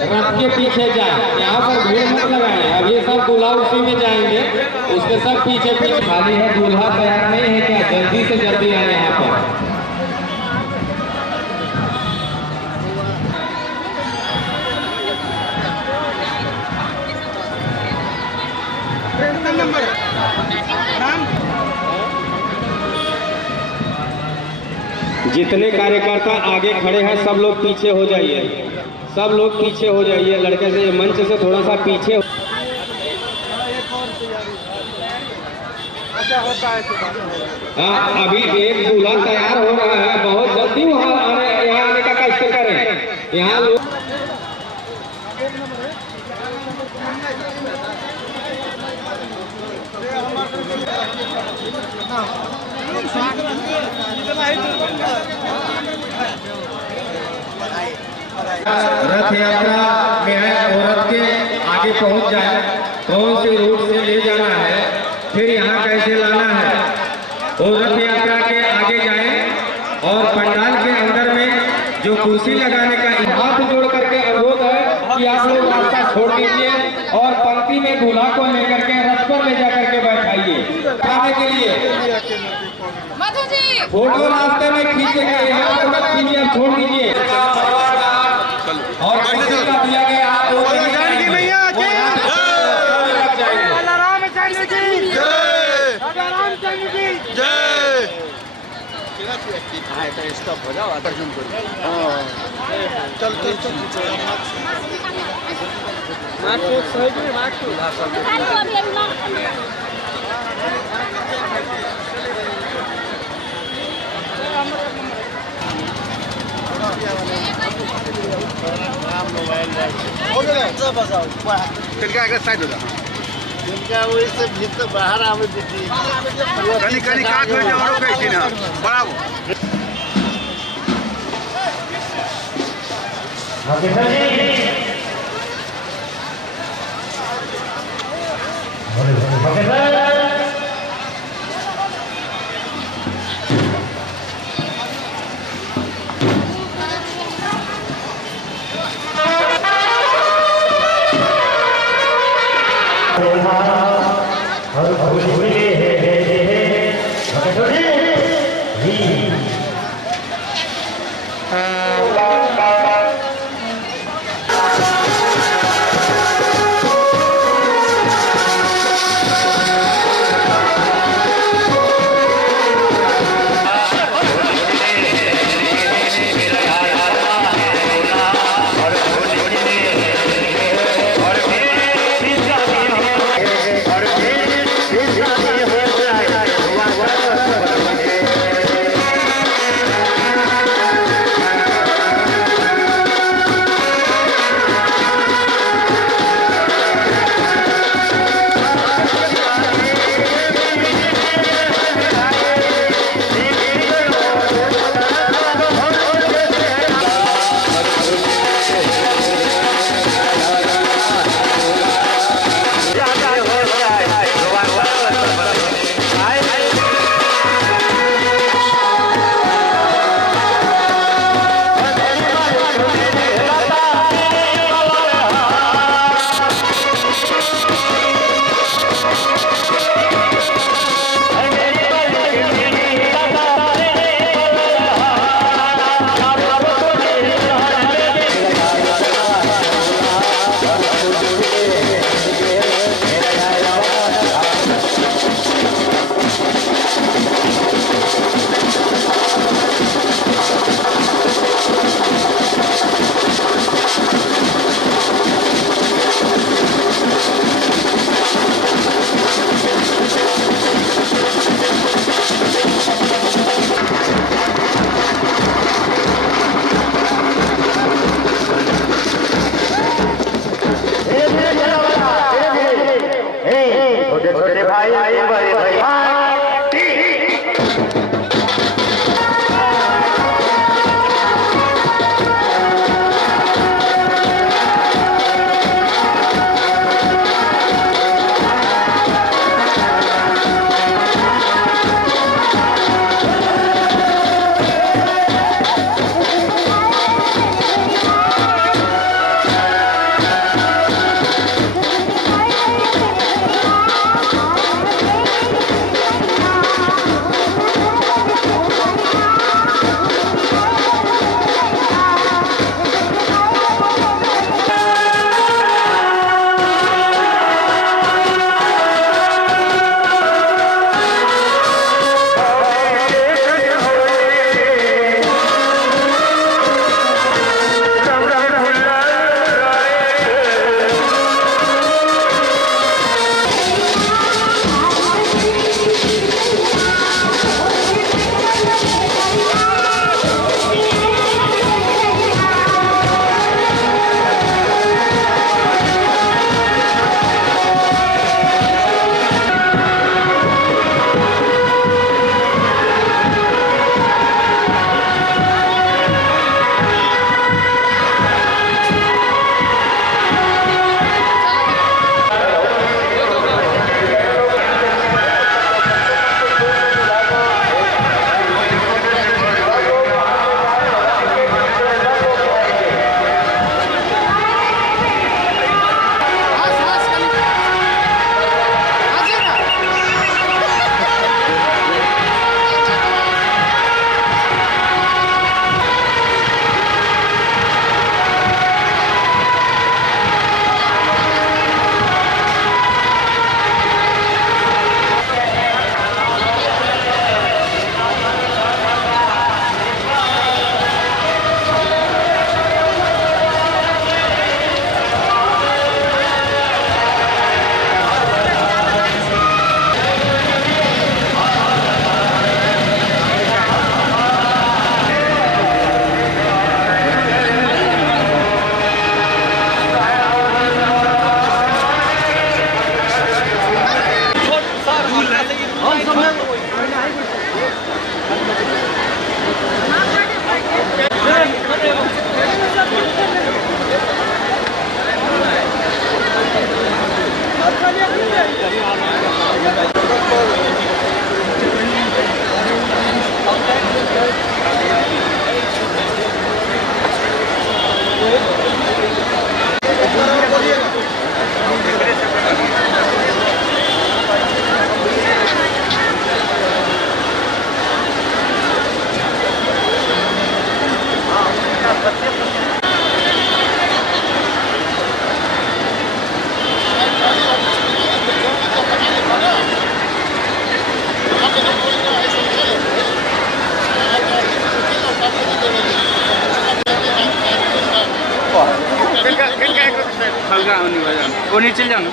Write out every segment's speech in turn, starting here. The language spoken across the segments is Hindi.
रथ के पीछे जाए, यहाँ पर भीड़ मत लगाए। अब ये सब दूल्हा उसी में जाएंगे, उसके सब पीछे पीछे। खाली है, दूल्हा तैयार नहीं है क्या? जल्दी से जल्दी आए यहाँ पर। जितने कार्यकर्ता आगे खड़े हैं सब लोग पीछे हो जाइए, सब लोग पीछे हो जाइए। लड़के से मंच से थोड़ा सा पीछे। हाँ, अभी एक दूल्हा तैयार हो रहा है, बहुत जल्दी वहाँ यहाँ आने का कष्ट करें। यहाँ लोग रथ यात्रा में है, औरत के आगे पहुंच जाए, कौन से रूट से ले जाना है, फिर यहाँ कैसे लाना है। और रथ यात्रा के आगे जाएं और पंडाल के अंदर में जो कुर्सी लगाने का हाथ जोड़ करके अनुरोध है कि आप लोग रास्ता छोड़ दीजिए और पंक्ति में दूल्हा को लेकर के रथ पर ले जा करके बैठाइए खाने के लिए। फोटो रास्ते में खींचेंगे, यहाँ पर मत खींचिए, छोड़ दीजिए। और दिया गया स्टॉप हो जाओ, अर्जुन को चल चल चल साइड हो जा इनका वही से भीतर बाहर आवे दीदी कनी कनी काट हो जाओ और कैसे ना बढ़ाओ। ओके सर जी, ओके सर। हल्का होने वाला वो नीचे जाना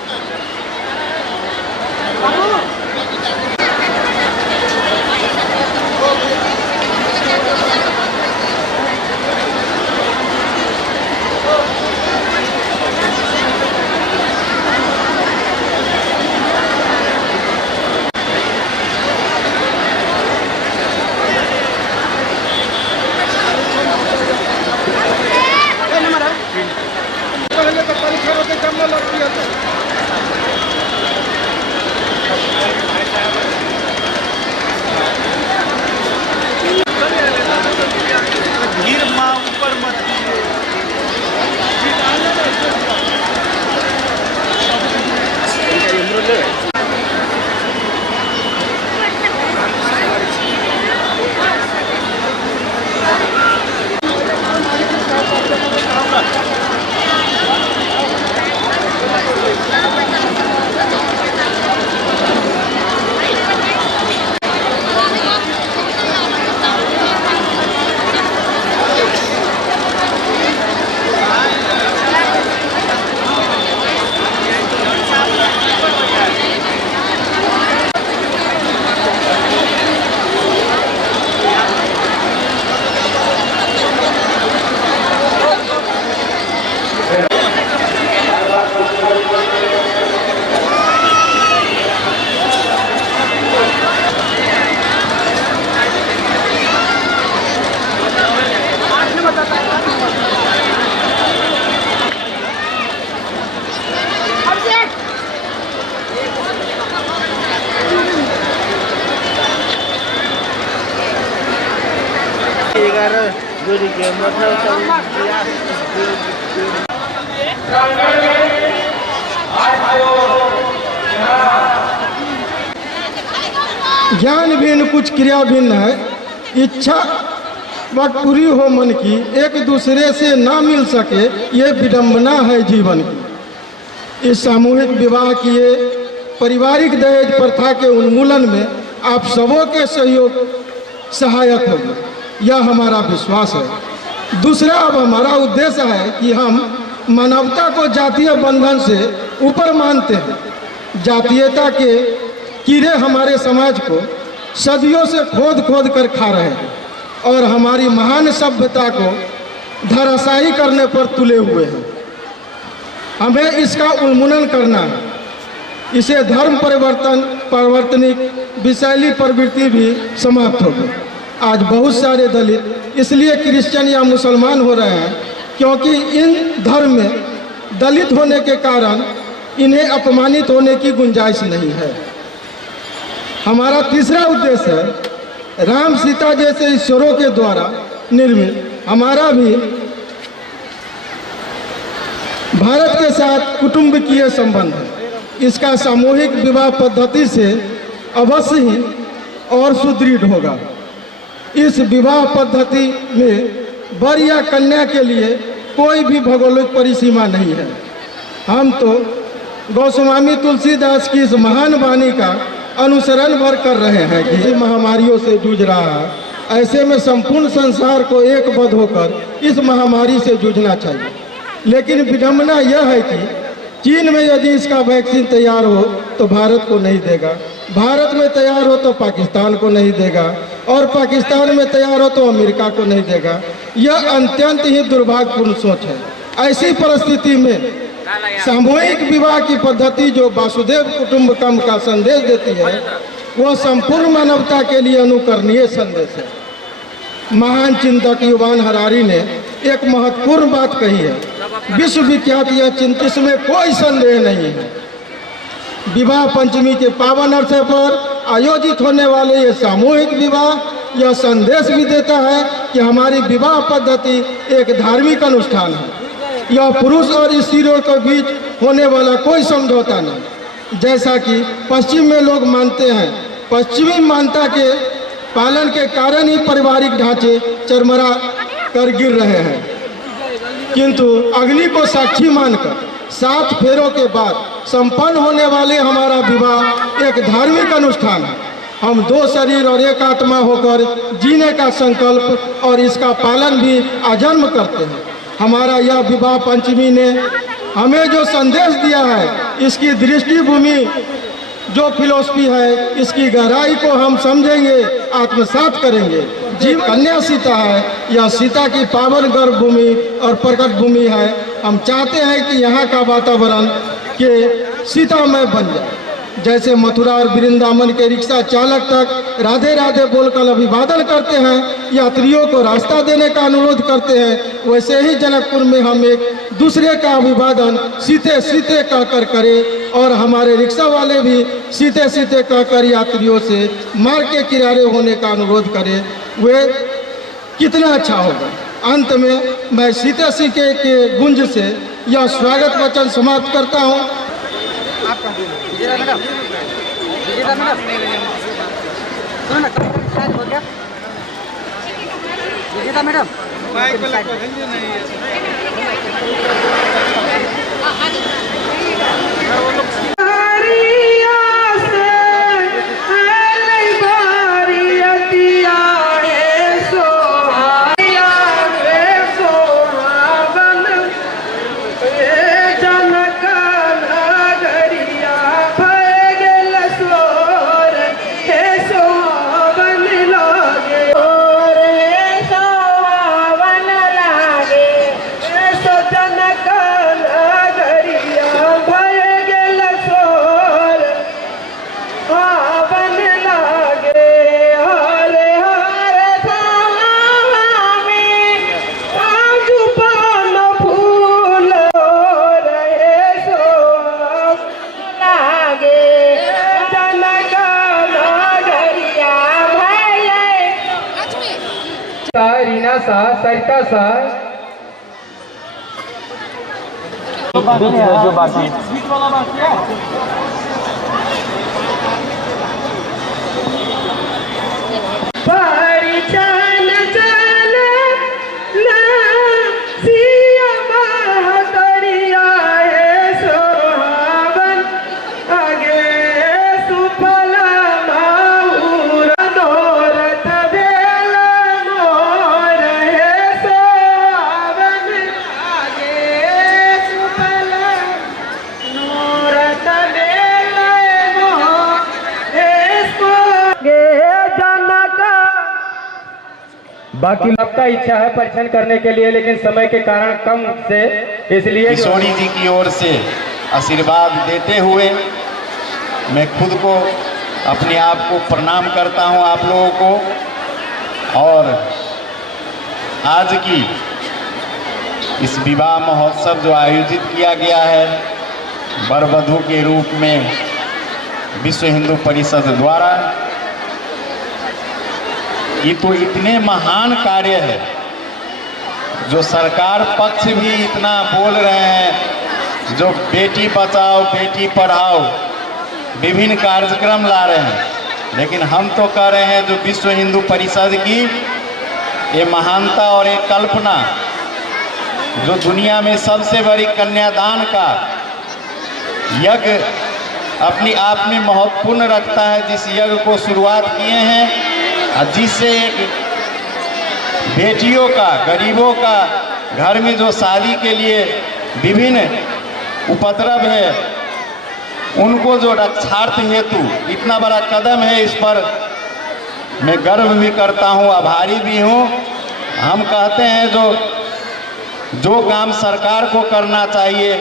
ज्ञान भिन्न कुछ क्रिया भिन्न है। इच्छा वक्त पूरी हो मन की, एक दूसरे से ना मिल सके, ये विडंबना है जीवन की। इस सामूहिक विवाह किए पारिवारिक दहेज प्रथा के उन्मूलन में आप सबों के सहयोग सहायक होंगे, यह हमारा विश्वास है। दूसरा, अब हमारा उद्देश्य है कि हम मानवता को जातीय बंधन से ऊपर मानते हैं। जातीयता के कीड़े हमारे समाज को सदियों से खोद खोद कर खा रहे हैं और हमारी महान सभ्यता को धराशायी करने पर तुले हुए हैं। हमें इसका उन्मूलन करना है। इसे धर्म परिवर्तनिक विषैली प्रवृत्ति भी समाप्त होगी। आज बहुत सारे दलित इसलिए क्रिश्चियन या मुसलमान हो रहे हैं क्योंकि इन धर्म में दलित होने के कारण इन्हें अपमानित होने की गुंजाइश नहीं है। हमारा तीसरा उद्देश्य है राम सीता जैसे ईश्वरों के द्वारा निर्मित हमारा भी भारत के साथ कुटुंबकीय संबंध है। इसका सामूहिक विवाह पद्धति से अवश्य ही और सुदृढ़ होगा। इस विवाह पद्धति में वर या कन्या के लिए कोई भी भौगोलिक परिसीमा नहीं है। हम तो गोस्वामी तुलसीदास की इस महान वाणी का अनुसरण भर कर रहे हैं कि महामारियों से जूझ रहा है। ऐसे में संपूर्ण संसार को एकबद्ध होकर इस महामारी से जूझना चाहिए। लेकिन विडंबना यह है कि चीन में यदि इसका वैक्सीन तैयार हो तो भारत को नहीं देगा, भारत में तैयार हो तो पाकिस्तान को नहीं देगा और पाकिस्तान में तैयार हो तो अमेरिका को नहीं देगा। यह अत्यंत ही दुर्भाग्यपूर्ण सोच है। ऐसी परिस्थिति में सामूहिक विवाह की पद्धति जो वासुदेव कुटुंबकम का संदेश देती है वह संपूर्ण मानवता के लिए अनुकरणीय संदेश है। महान चिंतक युवान हरारी ने एक महत्वपूर्ण बात कही है, विश्व विख्यात यह चिंतन, इसमें कोई संदेह नहीं है। विवाह पंचमी के पावन अवसर पर आयोजित होने वाले ये सामूहिक विवाह यह संदेश भी देता है कि हमारी विवाह पद्धति एक धार्मिक अनुष्ठान है। यह पुरुष और स्त्रियों के बीच होने वाला कोई समझौता नहीं, जैसा कि पश्चिम में लोग मानते हैं। पश्चिमी मान्यता के पालन के कारण ही पारिवारिक ढांचे चरमरा कर गिर रहे हैं। किंतु अग्नि को साक्षी मानकर 7 फेरों के बाद संपन्न होने वाले हमारा विवाह एक धार्मिक अनुष्ठान है। हम 2 शरीर और एक आत्मा होकर जीने का संकल्प और इसका पालन भी आजन्म करते हैं। हमारा यह विवाह पंचमी ने हमें जो संदेश दिया है, इसकी दृष्टिभूमि जो फिलॉसफी है, इसकी गहराई को हम समझेंगे, आत्मसात करेंगे। जीव कन्या सीता है, यह सीता की पावन गर्भ भूमि और प्रकट भूमि है। हम चाहते हैं कि यहाँ का वातावरण के सीतामय बन जाए। जैसे मथुरा और वृंदावन के रिक्शा चालक तक राधे राधे बोलकर अभिवादन करते हैं, यात्रियों को रास्ता देने का अनुरोध करते हैं, वैसे ही जनकपुर में हम एक दूसरे का अभिवादन सीते सीते कहकर करें और हमारे रिक्शा वाले भी सीते सीते कहकर यात्रियों से मार्ग के किनारे होने का अनुरोध करें। वे कितना अच्छा होगा। अंत में मैं सीते सीते के गुंज से यह स्वागत वचन समाप्त करता हूँ। मैडम सुनो ना, शायद हो गया विजेता मैडम। माइक पे लगा नहीं है। रीना सा, सरिता सा, जो बाकी बाकी सबका इच्छा है परीक्षण करने के लिए, लेकिन समय के कारण कम से, इसलिए किशोरी जी की ओर से आशीर्वाद देते हुए मैं खुद को अपने आप को प्रणाम करता हूं आप लोगों को। और आज की इस विवाह महोत्सव जो आयोजित किया गया है वर वधू के रूप में विश्व हिंदू परिषद द्वारा, ये तो इतने महान कार्य है जो सरकार पक्ष भी इतना बोल रहे हैं, जो बेटी बचाओ बेटी पढ़ाओ विभिन्न कार्यक्रम ला रहे हैं, लेकिन हम तो कह रहे हैं जो विश्व हिंदू परिषद की ये महानता और एक कल्पना जो दुनिया में सबसे बड़ी कन्यादान का यज्ञ अपने आप में महत्वपूर्ण रखता है, जिस यज्ञ को शुरुआत किए हैं जिससे एक बेटियों का, गरीबों का घर में जो शादी के लिए विभिन्न उपद्रव है उनको जो रक्षार्थ हेतु इतना बड़ा कदम है, इस पर मैं गर्व भी करता हूं, आभारी भी हूं। हम कहते हैं जो काम सरकार को करना चाहिए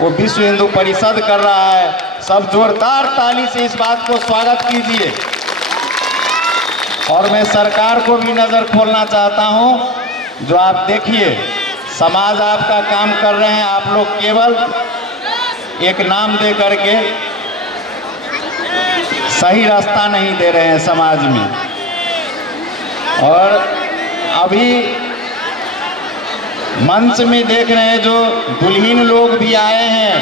वो विश्व हिंदू परिषद कर रहा है। सब जोरदार ताली से इस बात को स्वागत कीजिए। और मैं सरकार को भी नज़र खोलना चाहता हूं, जो आप देखिए समाज आपका काम कर रहे हैं, आप लोग केवल एक नाम दे करके सही रास्ता नहीं दे रहे हैं समाज में। और अभी मंच में देख रहे हैं जो दुल्हीन लोग भी आए हैं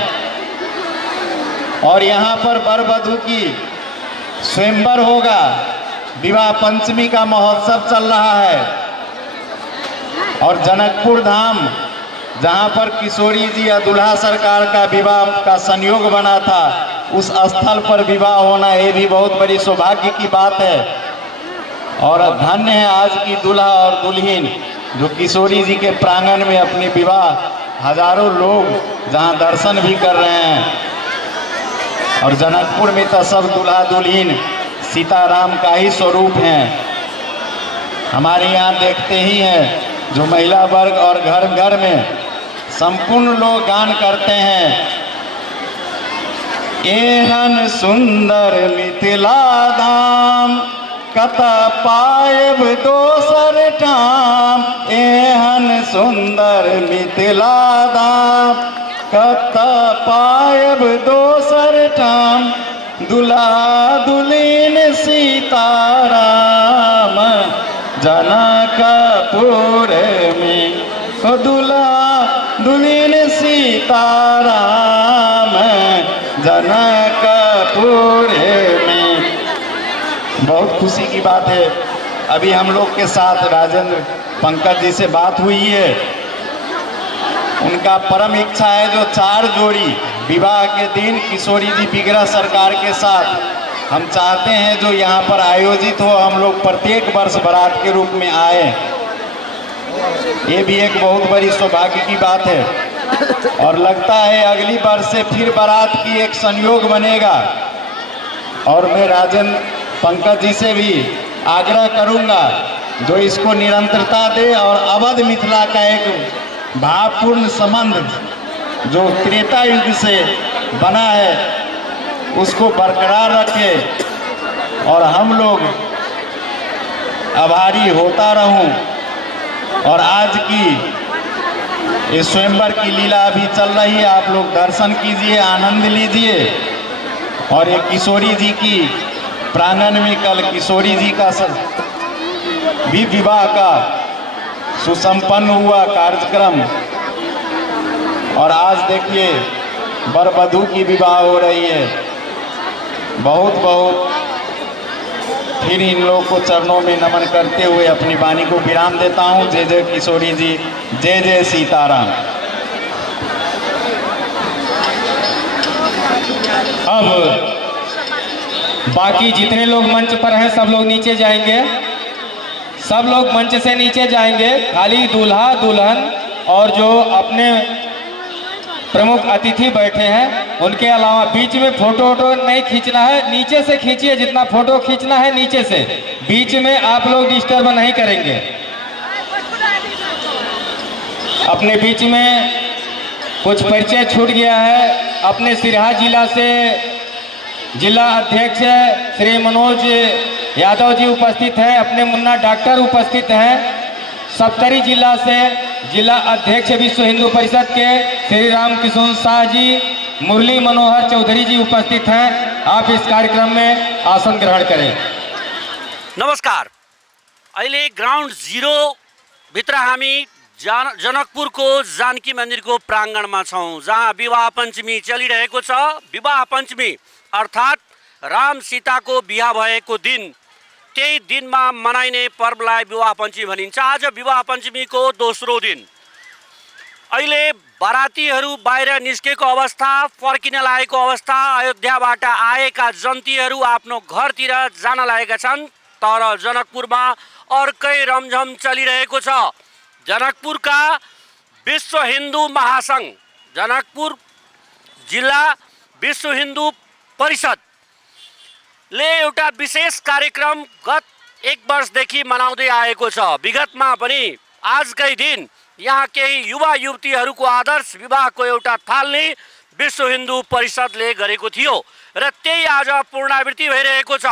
और यहाँ पर वर वधू की स्वयंवर होगा, विवाह पंचमी का महोत्सव चल रहा है। और जनकपुर धाम जहाँ पर किशोरी जी या दुल्हा सरकार का विवाह का संयोग बना था, उस स्थल पर विवाह होना ये भी बहुत बड़ी सौभाग्य की बात है। और धन्य है आज की दुल्हा और दुल्हीन जो किशोरी जी के प्रांगण में अपने विवाह हजारों लोग जहां दर्शन भी कर रहे हैं। और जनकपुर में तो सब दूल्हा दुल्हन सीताराम का ही स्वरूप हैं। हमारे यहाँ देखते ही हैं जो महिला वर्ग और घर घर में संपूर्ण लोग गान करते हैं, एहन सुंदर मिथिला धाम कत पायब दोसर ठाम, एहन सुंदर मिथिला धाम कत पायब दोसर ठाम, दुल्हा दुल्हन सीताराम जनकपुर में, ओ दुल्हा दुल्हन सीताराम जनकपुर में। बहुत खुशी की बात है, अभी हम लोग के साथ राजेंद्र पंकज जी से बात हुई है। उनका परम इच्छा है जो 4 जोड़ी विवाह के दिन किशोरी जी विग्रह सरकार के साथ हम चाहते हैं जो यहाँ पर आयोजित हो, हम लोग प्रत्येक वर्ष बारात के रूप में आए। ये भी एक बहुत बड़ी सौभाग्य की बात है और लगता है अगली वर्ष से फिर बारात की एक संयोग बनेगा। और मैं राजेंद्र पंकज जी से भी आग्रह करूंगा जो इसको निरंतरता दे और अवध मिथिला का एक भावपूर्ण संबंध जो त्रेता युग से बना है उसको बरकरार रखे और हम लोग आभारी होता रहूं। और आज की ये स्वयंवर की लीला अभी चल रही है, आप लोग दर्शन कीजिए, आनंद लीजिए। और ये किशोरी जी की प्रांगण में कल किशोरी जी का भी विवाह का सुसंपन्न हुआ कार्यक्रम। और आज देखिए वर वधू की विवाह हो रही है। बहुत बहुत फिर इन लोगों को चरणों में नमन करते हुए अपनी वाणी को विराम देता हूँ। जय जय किशोरी जी, जय जय सीताराम। अब बाकी जितने लोग मंच पर हैं सब लोग नीचे जाएंगे, सब लोग मंच से नीचे जाएंगे। खाली दूल्हा दुल्हन और जो अपने प्रमुख अतिथि बैठे हैं उनके अलावा बीच में फोटो वोटो नहीं खींचना है, नीचे से खींचिए जितना फोटो खींचना है नीचे से, बीच में आप लोग डिस्टर्ब नहीं करेंगे। अपने बीच में कुछ परिचय छूट गया है। अपने सिरहा जिला से जिला अध्यक्ष श्री मनोज यादव जी उपस्थित हैं, अपने मुन्ना डॉक्टर उपस्थित हैं। सप्तरी जिला से जिला अध्यक्ष विश्व हिंदू परिषद के श्री राम किशोर शाह जी, मुरली मनोहर चौधरी जी उपस्थित हैं। आप इस कार्यक्रम में आसन ग्रहण करें। नमस्कार। अहिले ग्राउन्ड जीरो भित्र हामी जनकपुरको जानकी मन्दिरको प्राङ्गणमा छौँ, जहाँ विवाह पञ्चमी चलिरहेको छ। विवाह पञ्चमी अर्थात् राम सीताको बिहा भएको दिन, त्यही दिनमा मनाइने पर्वलाई विवाह पञ्चमी भनिन्छ। आज विवाह पञ्चमीको दोस्रो दिन। अहिले बारातीहरू बाहिर निस्केको अवस्था, फर्किन लागेको अवस्था। अयोध्याबाट आएका जन्तीहरू आफ्नो घरतिर जान लागेका छन्, तर जनकपुरमा अर्कै रमझम चलिरहेको छ। जनकपुरका विश्व हिन्दू महासङ्घ, जनकपुर जिल्ला विश्व हिन्दू परिषदले एउटा विशेष कार्यक्रम गत 1 वर्षदेखि मनाउँदै आएको छ। विगतमा पनि आजकै दिन यहाँ केही युवा युवतीहरूको आदर्श विवाहको एउटा थालनी विश्व हिन्दू परिषदले गरेको थियो र त्यही आज पूर्णावृत्ति भइरहेको छ।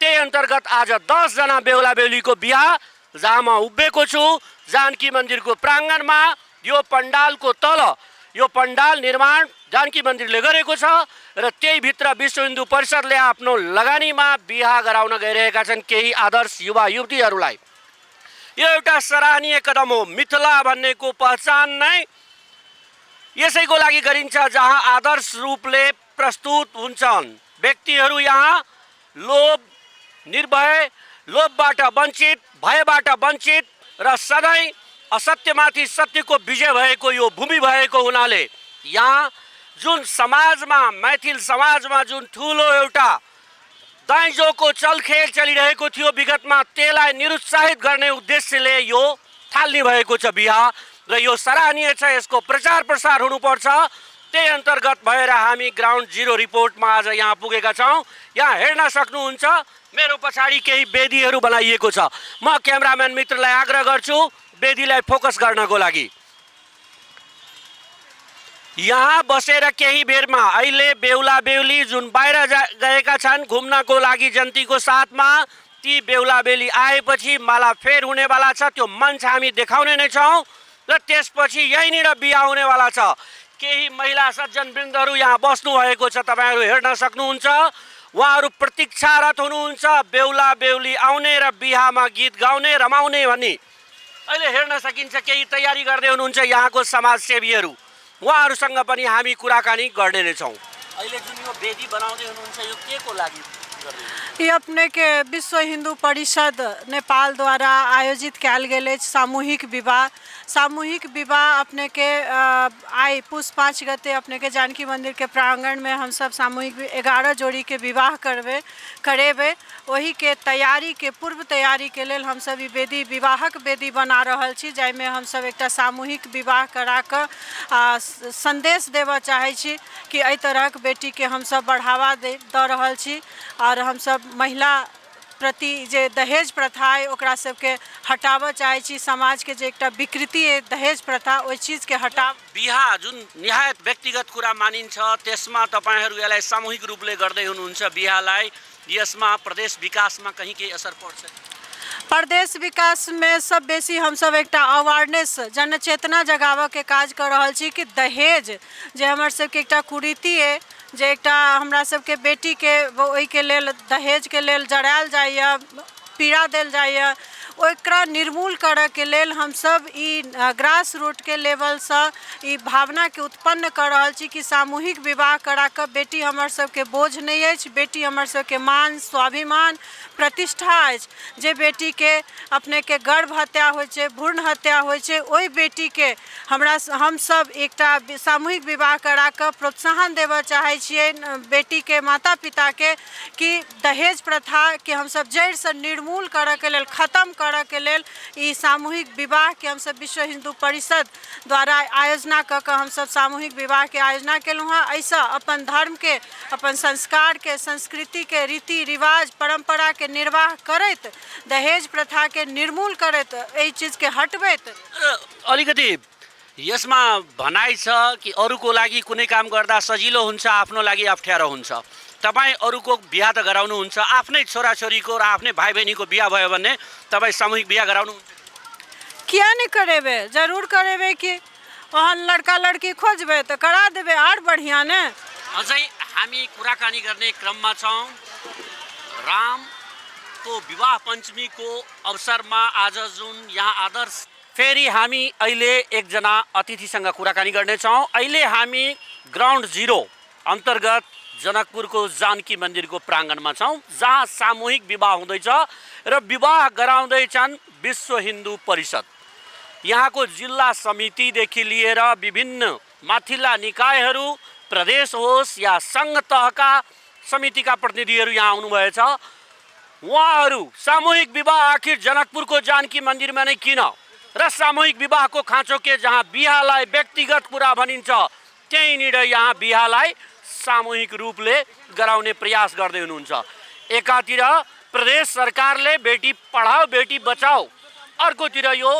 त्यही अन्तर्गत आज 10 जना बेहुला बेहुलीको बिहा, जहाँ म उभिएको छु जानकी मन्दिरको प्राङ्गणमा। यो पण्डालको तल यो पण्डाल निर्माण जानकी मन्दिरले गरेको छ र त्यही भित्र विश्व हिन्दू परिषदले आफ्नो लगानीमा बिहा गराउन गइरहेका छन् केही आदर्श युवा युवतीहरूलाई। यो एउटा सराहनीय कदम हो। मिथिला भन्नेको पहिचान नै यसैको लागि गरिन्छ जहाँ आदर्श रूपले प्रस्तुत हुन्छन् व्यक्तिहरू। यहाँ लोभ, निर्भय, लोभबाट वञ्चित, भयबाट वञ्चित र सधैँ असत्यमाथि सत्यको विजय भएको यो भूमि भएको हुनाले यहाँ जुन समाजमा, मैथिल समाजमा जुन ठुलो एउटा दाइजोको चलखेल चलिरहेको थियो विगतमा, त्यसलाई निरुत्साहित गर्ने उद्देश्यले यो थाल्ने भएको छ बिहा र यो सराहनीय छ। यसको प्रचार प्रसार हुनुपर्छ। त्यही अन्तर्गत भएर हामी ग्राउन्ड जिरो रिपोर्टमा आज यहाँ पुगेका छौँ। यहाँ हेर्न सक्नुहुन्छ मेरो पछाडि केही वेदीहरू बनाइएको छ। म क्यामेराम्यान मित्रलाई आग्रह गर्छु वेदीलाई फोकस गर्नको लागि। यहाँ बसेर केही बेरमा अहिले बेहुला बेहुली जुन बाहिर गएका छन् घुम्नको लागि जन्तीको साथमा, ती बेहुला बेहुली आएपछि माला फेर हुनेवाला छ। त्यो मञ्च हामी देखाउने नै छौँ र त्यसपछि यहीँनिर बिहा हुनेवाला छ। केही महिला सज्जनवृन्दहरू यहाँ बस्नु भएको छ, तपाईँहरू हेर्न सक्नुहुन्छ। उहाँहरू प्रतीक्षारत हुनुहुन्छ बेहुला बेहुली आउने र बिहामा गीत गाउने रमाउने भन्ने। अहिले हेर्न सकिन्छ केही तयारी गर्दै हुनुहुन्छ यहाँको समाजसेवीहरू। उहाँहरूसँग पनि हामी कुराकानी गर्ने नै छौँ। अहिले जुन यो वेदी बनाउँदै हुनुहुन्छ यो के को लागि? ये अपने के विश्व हिंदू परिषद नेपाल द्वारा आयोजित कैल गेल सामूहिक विवाह। सामूहिक विवाह अपने के आई पुष 5 गते अपने के जानकी मंदिर के प्रांगण में हम सब सामूहिक 11 जोड़ी के विवाह करेबे। वही के तैयारी के पूर्व तैयारी के लेल हम सब वेदी विवाहक वेदी बना रहल छी, जाहिमे हम सब एकटा सामूहिक विवाह करा कर संदेश देवा चाहे छी कि एहि तरहक बेटी के हम सब बढ़ावा दे रहल छी और हम सब महिला प्रति जे दहेज प्रथा है ओकरा सबके हटाबऽ चाहे छी। समाज के जे एकटा विकृति है दहेज प्रथा ओहि चीज के हटाव। बिहा जुन निहायत व्यक्तिगत कुरा मानिन्छ त्यसमा तपाईहरु यसलाई सामूहिक रूपले गर्दै हुनुहुन्छ बिहालाई, यसमा प्रदेश विकासमा कहीं केही असर पर्छ? प्रदेश विकास में सब बेसी हम सब एकटा अवेयरनेस जनचेतना जगाबऽ के काज कर रहल छी कि दहेज जे हमर सबके एकटा कुरीति है, जे एकटा हमरा सबके बेटी के ओहि के लेल दहेज के लेल जरायल जाइए, पीड़ा देल जाइए, ओकरा निर्मूल करऽ के लेल हम सब ई ग्रास रूट के लेवल से ई भावना के उत्पन्न कर रहल छी कि सामूहिक विवाह करा कर बेटी हमर सबके बोझ नहीं अछि, बेटी हमर सबके मान स्वाभिमान प्रतिष्ठा अछि। जे बेटी के अपने के गर्भ हत्या होइ छै, भ्रूण हत्या होइ छै, ओहि बेटी के हम सब एकटा सामूहिक विवाह करा कर प्रोत्साहन देबऽ चाहे छियै बेटी के माता पिता के कि दहेज प्रथा के हम सब जड़ से निर्मूल करऽ के लेल, खत्म करऽ के लेल ई सामूहिक विवाह के हम सब विश्व हिंदू परिषद द्वारा आयोजना कऽ के हम सब सामूहिक विवाह के आयोजना केलहुँ हैं। ऐसा अपन धर्म के, अपन संस्कार के, संस्कृति के, रीति रिवाज परंपरा के निर्वाह करैत, दहेज प्रथा के निर्मूल करैत, एहि चीज के हटबैत। अलिकति यसमा भनाइ छ कि अरूको लागि कुनै काम गर्दा सजिलो हुन्छ, आफ्नो लागि अप्ठ्यारो हुन्छ। तपाईँ अरूको बिहा त गराउनुहुन्छ, आफ्नै छोराछोरीको र आफ्नै भाइ बहिनीको बिहा भयो भने तपाईँ सामूहिक बिहा गराउनुहुन्छ? किया नहीं करेबे, जरूर करेबे कि वहाँ लड़का लड़की खोजबे तो करा देबे, और बढ़िया ने। अझै हामी कुराकानी गर्ने क्रममा छौँ। रामको विवाह पञ्चमीको अवसरमा आज जुन यहाँ आदर्श, फेरि हामी अहिले एकजना अतिथिसँग कुराकानी गर्नेछौँ। अहिले हामी ग्राउन्ड जिरो अन्तर्गत जनकपुरको जानकी मन्दिरको प्राङ्गणमा छौँ, जहाँ सामूहिक विवाह हुँदैछ र विवाह गराउँदैछन् विश्व हिन्दू परिषद। यहाँको जिल्ला समितिदेखि लिएर विभिन्न माथिल्ला निकायहरू, प्रदेश होस् या सङ्घ तहका समितिका प्रतिनिधिहरू यहाँ आउनुभएछ। उहाँहरू सामूहिक विवाह आखिर जनकपुरको जानकी मन्दिरमा नै किन र सामूहिक विवाहको खाँचो के, जहाँ बिहालाई व्यक्तिगत कुरा भनिन्छ त्यहीँनिर यहाँ बिहालाई सामूहिक रूपले गराउने प्रयास गर्दै हुनुहुन्छ। एकातिर प्रदेश सरकारले बेटी पढाओ बेटी बचाओ, अर्कोतिर यो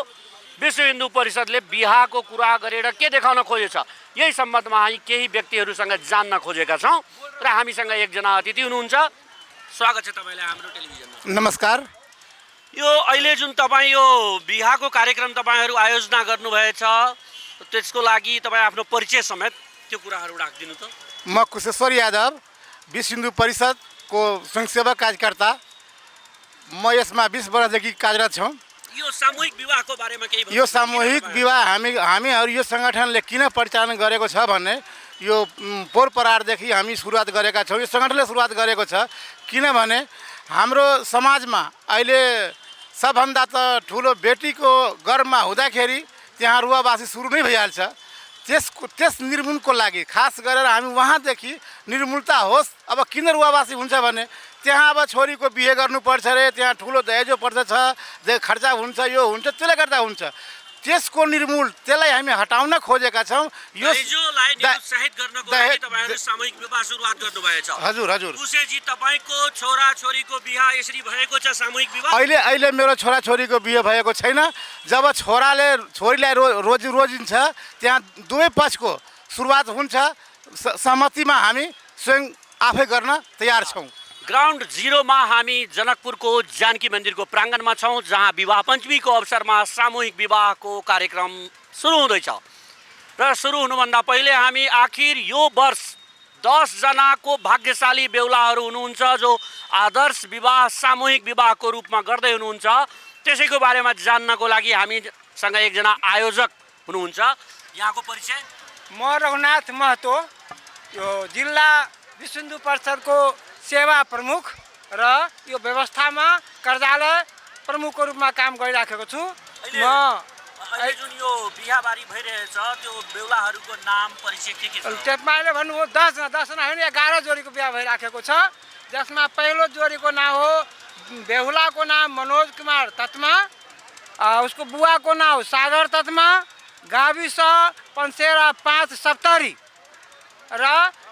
विश्व हिन्दू परिषदले बिहाको कुरा गरेर के देखाउन खोजेछ, यही सम्बन्धमा हामी केही व्यक्तिहरूसँग जान्न खोजेका छौँ र हामीसँग एकजना अतिथि हुनुहुन्छ। स्वागत छ तपाईँलाई हाम्रो टेलिभिजनमा। नमस्कार। यो अहिले जुन तपाईँ यो बिहाको कार्यक्रम तपाईँहरू आयोजना गर्नुभएछ त्यसको लागि तपाईँ आफ्नो परिचय समेत त्यो कुराहरू राखिदिनु त। म कुशेश्वर यादव, विश्व हिन्दू परिषदको स्वयंसेवक कार्यकर्ता। म यसमा 20 वर्षदेखि कार्यरत छौँ। यो सामूहिक विवाहको बारेमा केही यो सामूहिक विवाह हामीहरू यो सङ्गठनले किन परिचालन गरेको छ भने यो पोहोर परारदेखि हामी सुरुवात गरेका छौँ। यो सङ्गठनले सुरुवात गरेको छ किनभने हाम्रो समाजमा अहिले सबभन्दा त ठुलो बेटीको गर्भमा हुँदाखेरि त्यहाँ रुवावासी सुरु नै भइहाल्छ। त्यस निर्मूलको लागि खास गरेर हामी वहाँदेखि निर्मूलता होस्। अब किन्नरुवावासी हुन्छ भने त्यहाँ अब छोरीको बिहे गर्नुपर्छ अरे, त्यहाँ ठुलो दहेजो पर्दछ, खर्चा हुन्छ, यो हुन्छ, त्यसले गर्दा हुन्छ। त्यसको निर्मूल त्यसलाई हामी हटाउन खोजेका छौँ। यो दहेजोलाई निरुत्साहित गर्नको लागि तपाईहरुले सामूहिक विवाह सुरुवात गर्नुभएछ। हजुर हजुर। कुशेजी तपाईको छोरा छोरीको बिहा यसरी भएको छ सामूहिक विवाह? अहिले मेरो छोरा छोरीको बिहे भएको छैन। जब छोरीलाई रोजिन्छ त्यहाँ दुवै पक्षको सुरुवात हुन्छ। सहमतिमा हामी स्वयं आफै गर्न तयार छौँ। ग्राउन्ड जिरोमा हामी जनकपुरको जानकी मन्दिरको प्राङ्गणमा छौँ, जहाँ विवाह पञ्चमीको अवसरमा सामूहिक विवाहको कार्यक्रम सुरु हुँदैछ। र सुरु हुनुभन्दा पहिले हामी आखिर यो वर्ष 10 जनाको भाग्यशाली बेहुलाहरू हुनुहुन्छ जो आदर्श विवाह सामूहिक विवाहको रूपमा गर्दै हुनुहुन्छ। त्यसैको बारेमा जान्नको लागि हामीसँग एकजना आयोजक हुनुहुन्छ। यहाँको परिचय? म रघुनाथ महतो, यो जिल्ला विश्व परिषदको सेवा प्रमुख र यो व्यवस्थामा कार्यालय प्रमुखको रूपमा काम गरिराखेको छु। अहिले जुन यो बिहाबारी भइरहेछ त्यो बेहुलाहरूको नाम परिचय के छ? तपाईँले भन्नुभयो 10 जना होइन, 11 जोडीको बिहा भइराखेको छ। जसमा पहिलो जोडीको नाम हो, बेहुलाको नाम मनोज कुमार तत्मा, उसको बुवाको नाम सागर तत्मा, गाविस पन्सेरा 5 सप्तरी, र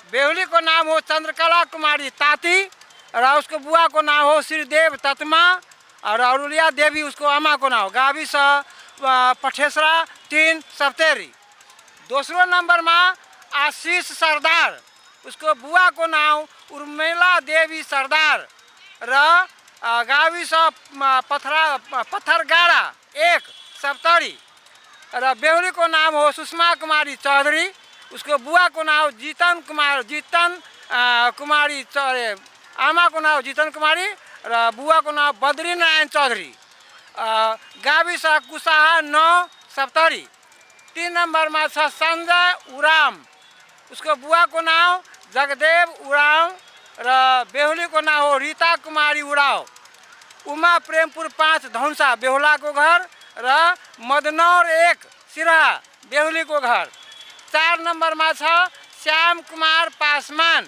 बेहुलीको नाम हो चन्द्रकला कुमारी ताती, र उसको बुवाको नाम हो श्रीदेव तत्मा, र अरुलिया देवी उसको आमाको नाम, गाविस पठेसरा 3 सप्तरी। दोस्रो नम्बरमा आशीष सरदार, उसको बुवाको नाम उर्मिला देवी सरदार, र गाविस पत्थरगाडा 1 सप्तरी, र बेहुलीको नाम हो सुषमा कुमारी चौधरी, उसको बुवाको नाम जीतन कुमारी, आमाको नाम जीतन कुमारी, र बुवाको नाम बद्रीनारायण चौधरी। गाविस कुसाहा 9 सप्तरी। 3 नम्बरमा छ सञ्जय उराम, उसको बुवाको नाम जगदेव उराम, र बेहुलीको नाम हो रीता कुमारी उराव। उमा प्रेमपुर 5 धौसा बेहुलाको घर, र मदनौर 1 सिराहा बेहुलीको घर। 4 नम्बरमा छ श्याम कुमार पासवान,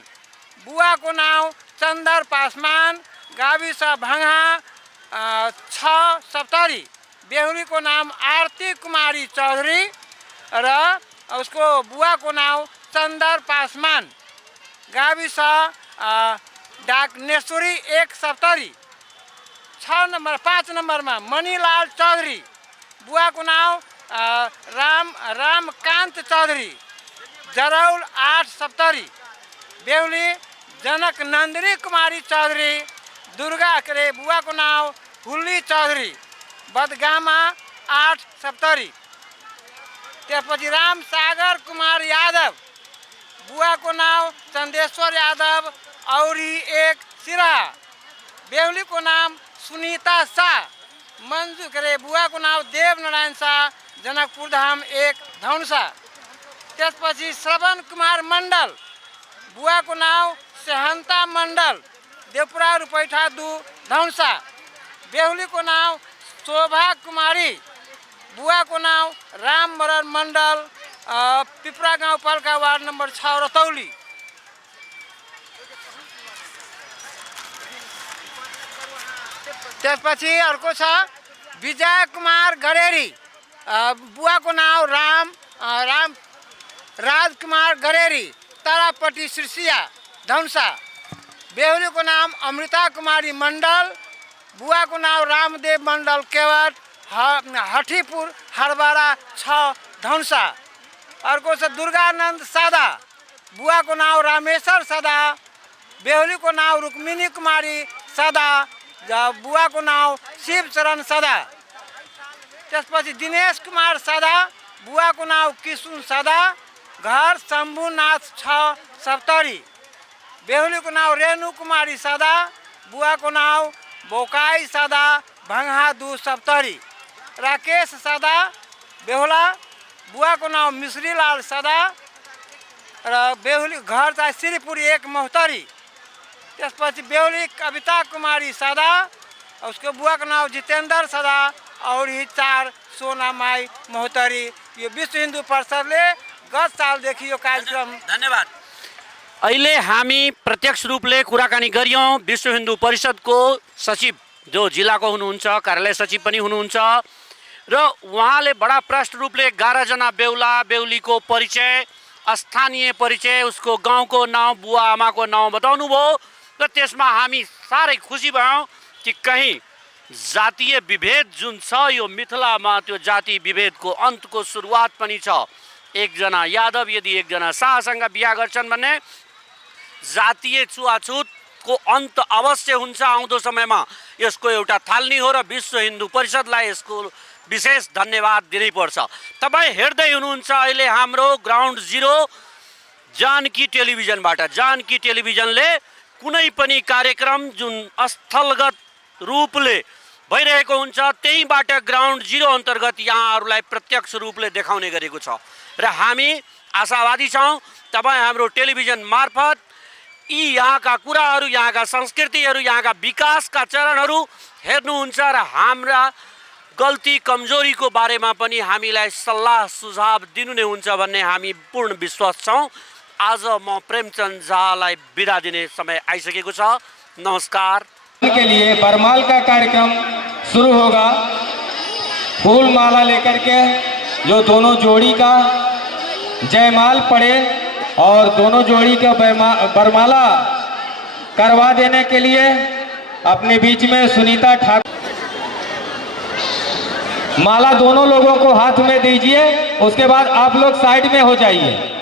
बुवाको नाम चन्दर पासवान, गाविस भाङा 6 सप्तरी, बेहुलीको नाम आरती कुमारी चौधरी, र उसको बुवाको नाम चन्दर पासवान, गाविस डाकनेश्वरी 1 सप्तरी। 5 नम्बरमा मणिलाल चौधरी, बुवाको नाम रामकान्त चौधरी, जरौल 8 सप्तरी, बेहुली जनक नन्दिनी कुमारी चौधरी, बुवाको नाम हुल्ली चौधरी, बदगामा 8 सप्तरी। त्यसपछि राम सागर कुमार यादव, बुवाको नाम चन्देश्वर यादव, औरी 1 सिराहा, बेहुलीको नाम सुनीता शाह, बुवाको नाम देवनारायण शाह, जनकपुर धाम 1 धौसा। त्यसपछि श्रवण कुमार मण्डल, बुवाको नाम सेहन्ता मण्डल, देवपुरा रुपैठा 2 धौसा, बेहुलीको नाम शोभा कुमारी, बुवाको नाम रामवरण मण्डल, पिपरा गाउँपालिका वार्ड नम्बर 6 रतौली। त्यसपछि अर्को छ विजय कुमार गरेरी, बुवाको नाम राजकुमार गरेरी, तारापट्टि सिर्सिया धौसा, बेहुलीको नाम अमृता कुमारी मण्डल, बुवाको नाम रामदेव मण्डल केवट, हठीपुर हरबारा 6 धौसा। अर्को छ दुर्गानन्द सदा, बुवाको नाम रामेश्वर सदा, बेहुलीको नाम रुक्मिणी कुमारी सदा, बुवाको नाम शिवचरण सदा। त्यसपछि दिनेश कुमार सदा, बुवाको नाम किशुन सदा, घर शम्भुनाथ 6 सप्तरी, बेहुलीको नाम रेणु कुमारी सदा, बुवाको नाम बोकाई सदा, भङ्हा 2 सप्तरी, राकेश सदा बेहुला, बुवाको नाम मिश्रीलाल सदा, र बेहुली घर चाहिँ श्रीपुर 1 महोत्तरी। त्यसपछि बेहुली कविता कुमारी सदा, उसको बुवाको नाम जितेन्द्र सदा, और 4 सोनामाई महोत्तरी। यो विश्व हिन्दू परिषदले गत सालदेखि यो कार्यक्रम धन्यवाद। अहिले हामी प्रत्यक्ष रूपले कुराकानी गरियौँ विश्व हिन्दू परिषदको सचिव जो जिल्लाको हुनुहुन्छ, कार्यालय सचिव पनि हुनुहुन्छ र उहाँले बडा प्रष्ट रूपले 11 जना बेहुला बेहुलीको परिचय, स्थानीय परिचय, उसको गाउँको नाउँ, बुवा आमाको नाउँ बताउनु भयो र त्यसमा हामी साह्रै खुसी भयौँ कि कहीँ जातीय विभेद जुन छ यो मिथिलामा त्यो जाति विभेदको अन्तको सुरुवात पनि छ। एकजना यादव यदि एकजना शाहसँग बिहा गर्छन् भने जातीय छुवाछुतको अन्त अवश्य हुन्छ आउँदो समयमा। यसको एउटा थालनी हो र विश्व हिन्दू परिषदलाई यसको विशेष धन्यवाद दिनैपर्छ। तपाईँ हेर्दै हुनुहुन्छ अहिले हाम्रो ग्राउन्ड जिरो जानकी टेलिभिजनबाट। जानकी टेलिभिजनले कुनै पनि कार्यक्रम जुन स्थलगत रूपले भइरहेको हुन्छ त्यहीबाट ग्राउन्ड जिरो अन्तर्गत यहाँहरूलाई प्रत्यक्ष रूपले देखाउने गरेको छ र हामी आशावादी छौँ तपाईँ हाम्रो टेलिभिजन मार्फत यी यहाँका कुराहरू, यहाँका संस्कृतिहरू, यहाँका विकासका चरणहरू हेर्नुहुन्छ र हाम्रा गल्ती कमजोरीको बारेमा पनि हामीलाई सल्लाह सुझाव दिनु नै हुन्छ भन्ने हामी पूर्ण विश्वास छौँ। आज म प्रेमचंद झालाई बिदा दिने समय आइसकेको छ। नमस्कार। के लिए बरमाल का कार्यक्रम शुरू होगा। फूल माला लेकर के जो दोनों जोड़ी का जयमाल पड़े और दोनों जोड़ी का बरमाला करवा देने के लिए अपने बीच में सुनीता ठाकुर माला दोनों लोगों को हाथ में दीजिए। उसके बाद आप लोग साइड में हो जाइए।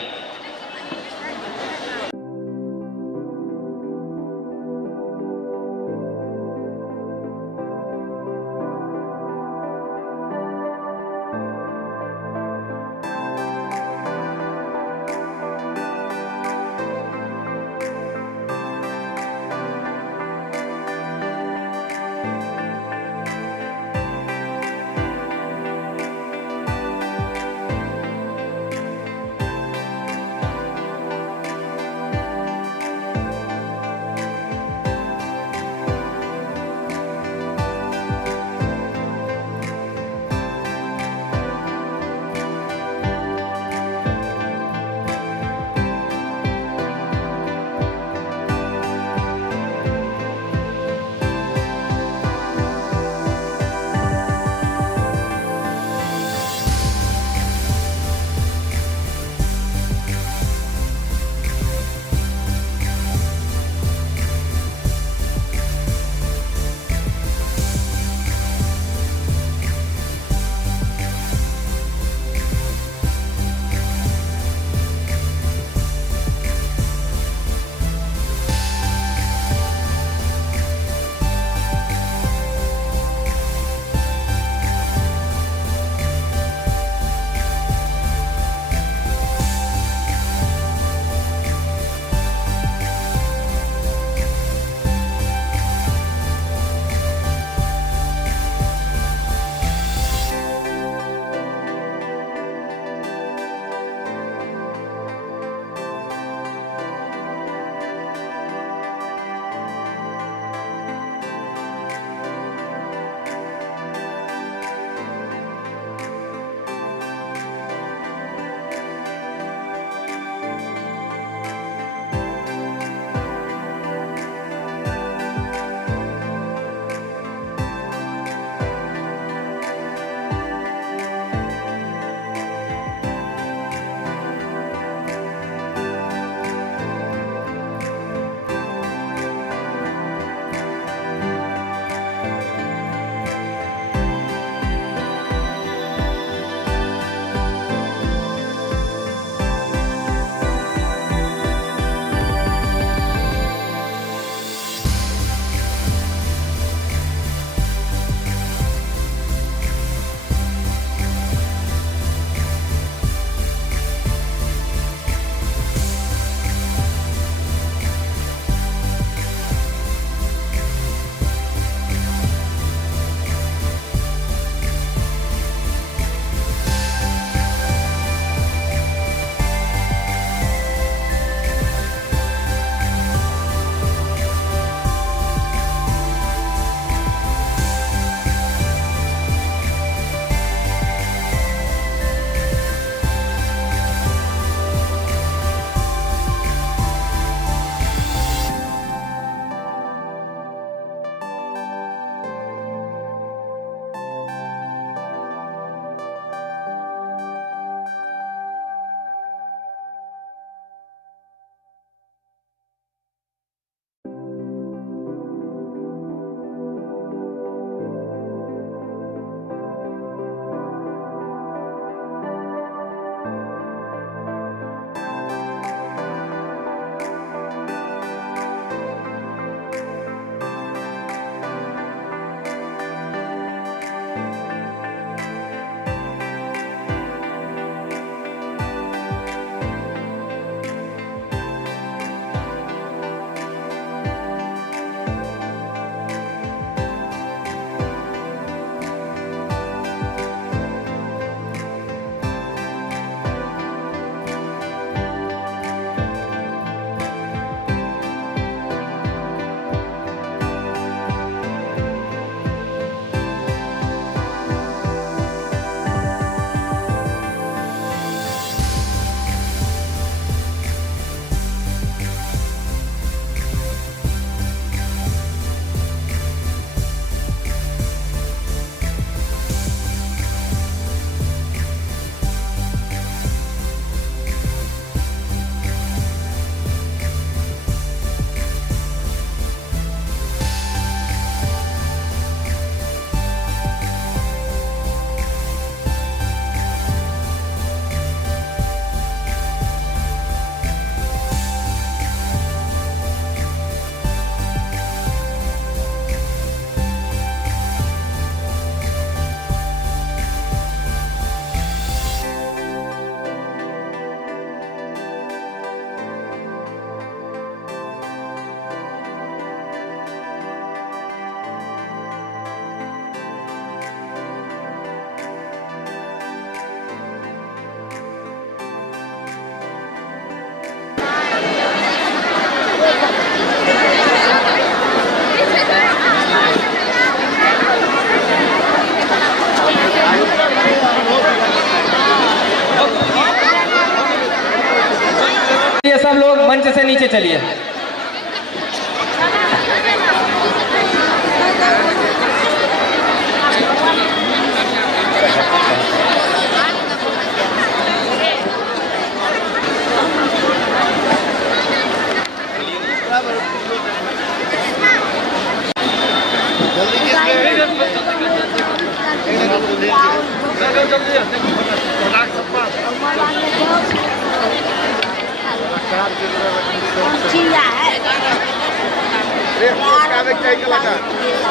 ये सब लोग मंच से नीचे चलिए।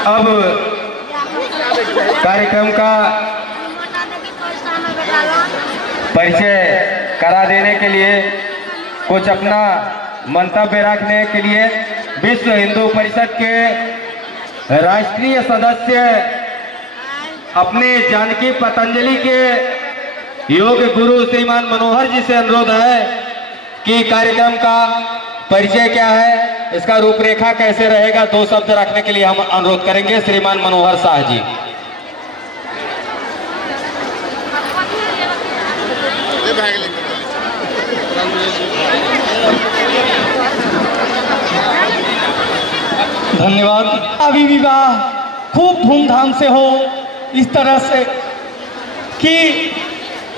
अब कार्यक्रम का परिचय करा देने के लिए, कुछ अपना मंतव्य रखने के लिए विश्व हिंदू परिषद के राष्ट्रीय सदस्य अपने जानकी पतंजलि के योग गुरु श्रीमान मनोहर जी से अनुरोध है कि कार्यक्रम का परिचय क्या है, इसका रूपरेखा कैसे रहेगा, 2 शब्द रखने के लिए हम अनुरोध करेंगे श्रीमान मनोहर शाह जी। धन्यवाद। अभी विवाह खूब धूमधाम से हो, इस तरह से कि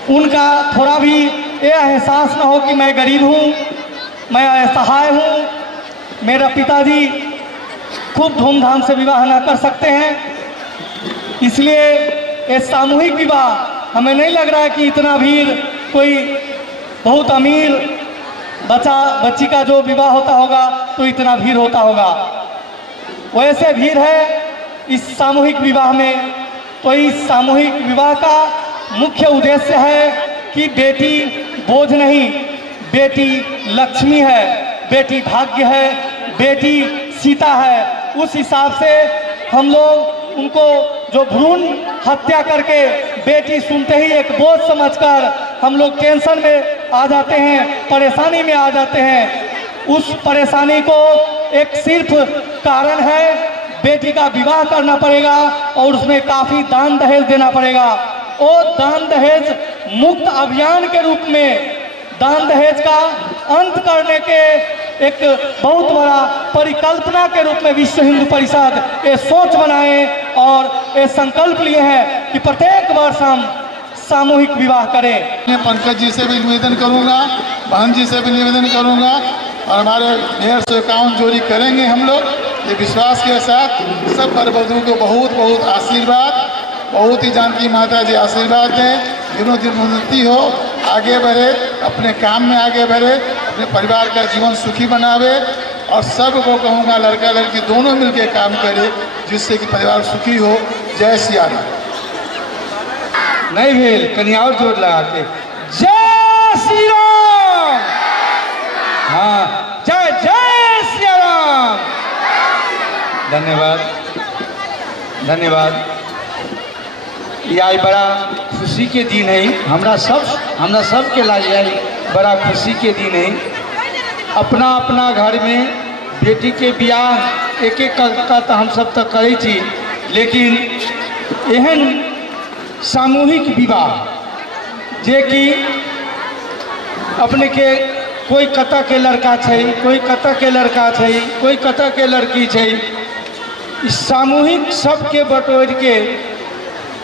उनका थोड़ा भी ये एहसास ना हो कि मैं गरीब हूँ, मैं असहाय हूँ, मेरा पिताजी खूब धूमधाम से विवाह ना कर सकते हैं। इसलिए ये सामूहिक विवाह हमें नहीं लग रहा है कि इतना भीड़, कोई बहुत अमीर बच्ची का जो विवाह होता होगा तो इतना भीड़ होता होगा, वैसे भीड़ है इस सामूहिक विवाह में। तो इस सामूहिक विवाह का मुख्य उद्देश्य है कि बेटी बोझ नहीं, बेटी लक्ष्मी है, बेटी भाग्य है, बेटी सीता है। उस हिसाब से हम लोग उनको जो भ्रूण हत्या करके बेटी सुनते ही एक बोझ समझकर हम लोग टेंशन में आ जाते हैं, परेशानी में आ जाते हैं। उस परेशानी को एक सिर्फ कारण है, बेटी का विवाह करना पड़ेगा और उसमें काफ़ी दान दहेज देना पड़ेगा। और दान दहेज मुक्त अभियान के रूप में दान दहेज का अंत करने के एक बहुत बड़ा परिकल्पना के रूप में विश्व हिंदू परिषद ये सोच बनाए और ये संकल्प लिए हैं कि प्रत्येक वर्ष हम सामूहिक विवाह करें। मैं पंकज जी से भी निवेदन करूंगा, बहन जी से भी निवेदन करूंगा और हमारे मेयर से अकाउंट जोड़ी करेंगे हम लोग ये विश्वास के साथ। सब वर वधू को बहुत बहुत आशीर्वाद, बहुत ही जानकी माता जी आशीर्वाद दें, दिनों दिन उन्नति हो, आगे बढ़े, अपने काम में आगे बढ़े, अपने परिवार का जीवन सुखी बनावे। और सबको कहूँगा लड़का लड़की दोनों मिलकर काम करे जिससे कि परिवार सुखी हो। जय सिया राम। नहीं भेल कहीं और जोर लगा के जय श्री राम। हाँ, जय जय श्री राम। धन्यवाद धन्यवाद। ये आई बड़ा खुशी के दिन है, हमरा सब के लिए बड़ा खुशी के दिन है। अपना अपना घर में बेटी के बियाह एक एक का तो हम सब तक करे थी, लेकिन एहन सामूहिक विवाह जे कि अपने के कोई कतऽ के लड़का छै, कोई कतऽ के लड़का छै, कोई कतऽ के लड़की छै, इस सामूहिक सबके बटोर के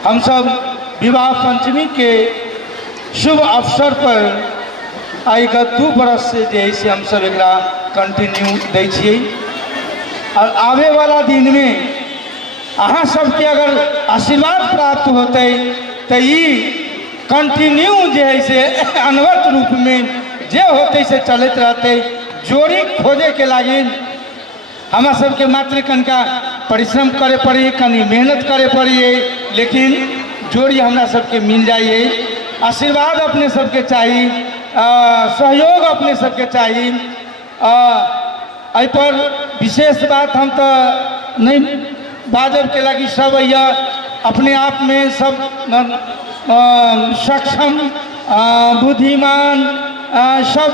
हम सब विवाह पंचमी के शुभ अवसर पर आई 2 बरस से जे है से हम सब एकरा कंटिन्यू दै छियै। और आवे वाला दिन में अहाँ सबके अगर आशीर्वाद प्राप्त होते तो ये कंटिन्यू जे है से अनवरत रूप में जे होते से चलते रहते। जोड़ी खोजे के लागी हमारा सबके मात्र कनका परिश्रम करे पड़ी, कनी मेहनत करे पड़ी, लेकिन जोड़ी हमरा सबके मिल जाइए। आशीर्वाद अपने सबके चाहिए, सहयोग अपने सबके चाहिए। एहि पर विशेष बात हम तो नहीं बाजब के लगी, सब या अपने आप में सब सक्षम, बुद्धिमान, सब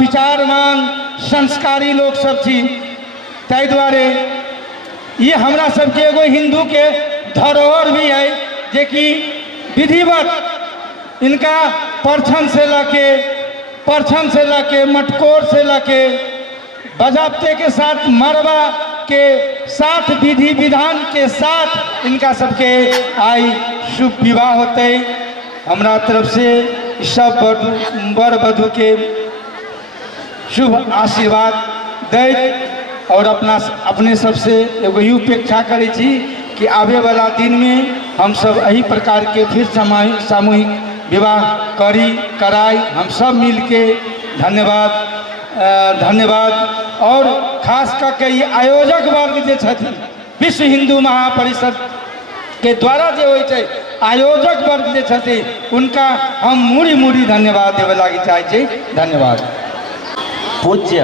विचारमान, संस्कारी लोग सब छी। ताहि दुआरे ये हमरा सबके एगो हिंदू के धरोहर भी है, जे कि विधिवत इनका परछन से लके परछन से लके, मटकोर से लके, बजाबते के साथ, मरवा के साथ, विधि विधान के साथ इनका सबके आई शुभ विवाह होते। हमरा तरफ से सब वर वधु के शुभ आशीर्वाद दैत और अपने सबसे एगो ई अपेक्षा करै छी कि आवे वाला दिन में हम सब यही प्रकार के फिर सामूहिक विवाह कराई हम सब मिल के। धन्यवाद। और खास करके ये आयोजक वर्ग जे छथिन, विश्व हिंदू महापरिषद के द्वारा जे होय छै आयोजक वर्ग जे छथिन, उनका हम मूड़ी धन्यवाद देवे लागी चाहै छी। धन्यवाद। पूज्य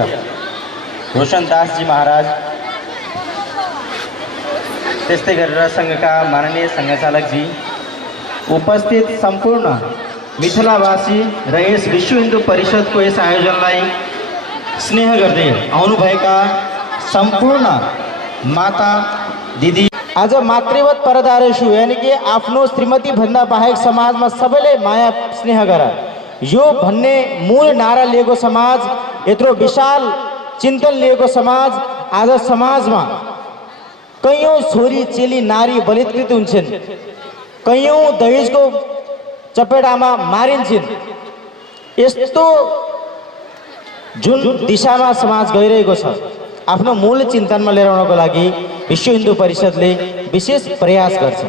रोशनदास जी महाराज, त्यस्तै गरेर संघका माननीय संघचालक जी, उपस्थित सम्पूर्ण मिथिलावासी र यस विश्व हिन्दू परिषदको यस आयोजनलाई स्नेह गर्दै आउनुभएका सम्पूर्ण माता दिदी, आज मातृवत परदारेषु यानी कि आफ्नो श्रीमती भन्दा बाहेक समाजमा सबैले माया स्नेह गर, यो भन्ने मूल नारा लिएको समाज, यत्रो विशाल चिन्तन लिएको समाज, आज समाजमा कैयौँ छोरी चेली नारी बलात्कृत हुन्छन्, कैयौँ दहेजको चपेटामा मारिन्छन्। यस्तो जुन दिशामा समाज गइरहेको छ, आफ्नो मूल चिन्तनमा लिएर आउनको लागि विश्व हिन्दू परिषदले विशेष प्रयास गर्छ।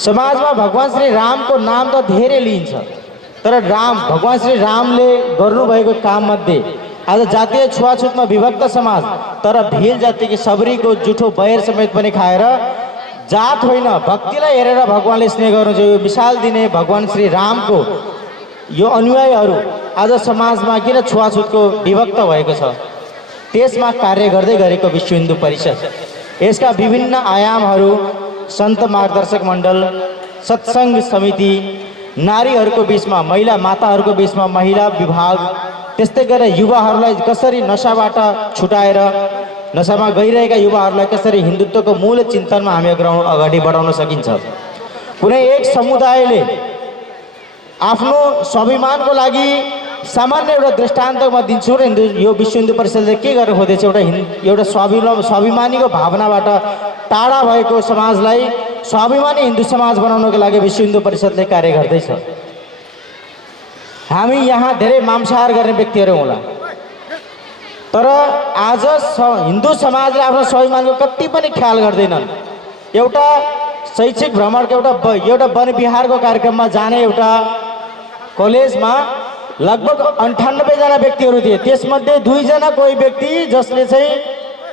समाजमा भगवान श्री रामको नाम त धेरै लिइन्छ, तर भगवान श्री रामले गर्नुभएको काममध्ये आज जातीय छुवाछुतमा विभक्त समाज, तर भिल जातिको सबरीको जुठो बयर समेत पनि खाएर जात होइन भक्तिलाई हेरेर भगवानले स्नेह गर्नुहुन्छ। यो मिसाल दिने भगवान श्री रामको यो अनुयायीहरू आज समाजमा किन छुवाछुतको विभक्त भएको छ, त्यसमा कार्य गर्दै गरेको विश्व हिन्दू परिषद, यसका विभिन्न आयामहरू सन्त मार्गदर्शक मण्डल, सत्सङ्ग समिति, नारीहरूको बिचमा महिला माताहरूको बिचमा महिला विभाग, त्यस्तै गरेर युवाहरूलाई कसरी नशाबाट छुटाएर नशामा गइरहेका युवाहरूलाई कसरी हिन्दुत्वको मूल चिन्तनमा हामी अगाडि बढाउन सकिन्छ। कुनै एक समुदायले आफ्नो स्वाभिमानको लागि सामान्य एउटा दृष्टान्तमा दिन्छु र यो विश्व हिन्दू परिषदले के गर्न खोजेछ, एउटा स्वाभिमानीको भावनाबाट टाढा भएको समाजलाई स्वाभिमानी हिन्दू समाज बनाउनको लागि विश्व हिन्दू परिषदले कार्य गर्दैछ। हामी यहाँ धेरै मांसाहार गर्ने व्यक्तिहरू होला, तर आज हिन्दू समाजले आफ्नो स्वाभिमानको कति पनि ख्याल गर्दैनन्। एउटा शैक्षिक भ्रमणको एउटा वन विहारको कार्यक्रममा जाने एउटा कलेजमा लगभग 98 जना व्यक्तिहरू थिए, त्यसमध्ये 2 जना कोही व्यक्ति जसले चाहिँ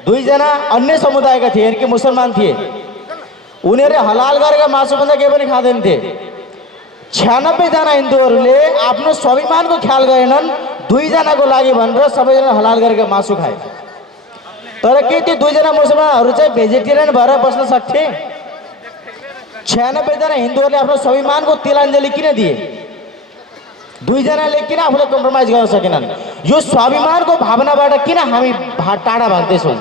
2 जना अन्य समुदायका थिए, यानी कि मुसलमान थिए। उनीहरूले हलाल गरेका मासुभन्दा केही पनि खाँदैनथे। 96 जना हिन्दूहरूले आफ्नो स्वाभिमानको ख्याल गरेनन्, 2 जनाको लागि भनेर सबैजना हलाल गरेका मासु खाए। तर के त्यो 2 जना मुसलमानहरू चाहिँ भेजिटेरियन भएर बस्न सक्थे? 96 जना हिन्दूहरूले आफ्नो स्वाभिमानको तिलाञ्जली किन दिए? 2 जनाले किन आफूलाई कम्प्रोमाइज गर्न सकेनन्? यो स्वाभिमानको भावनाबाट किन हामी टाढा भाग्दैछौँ?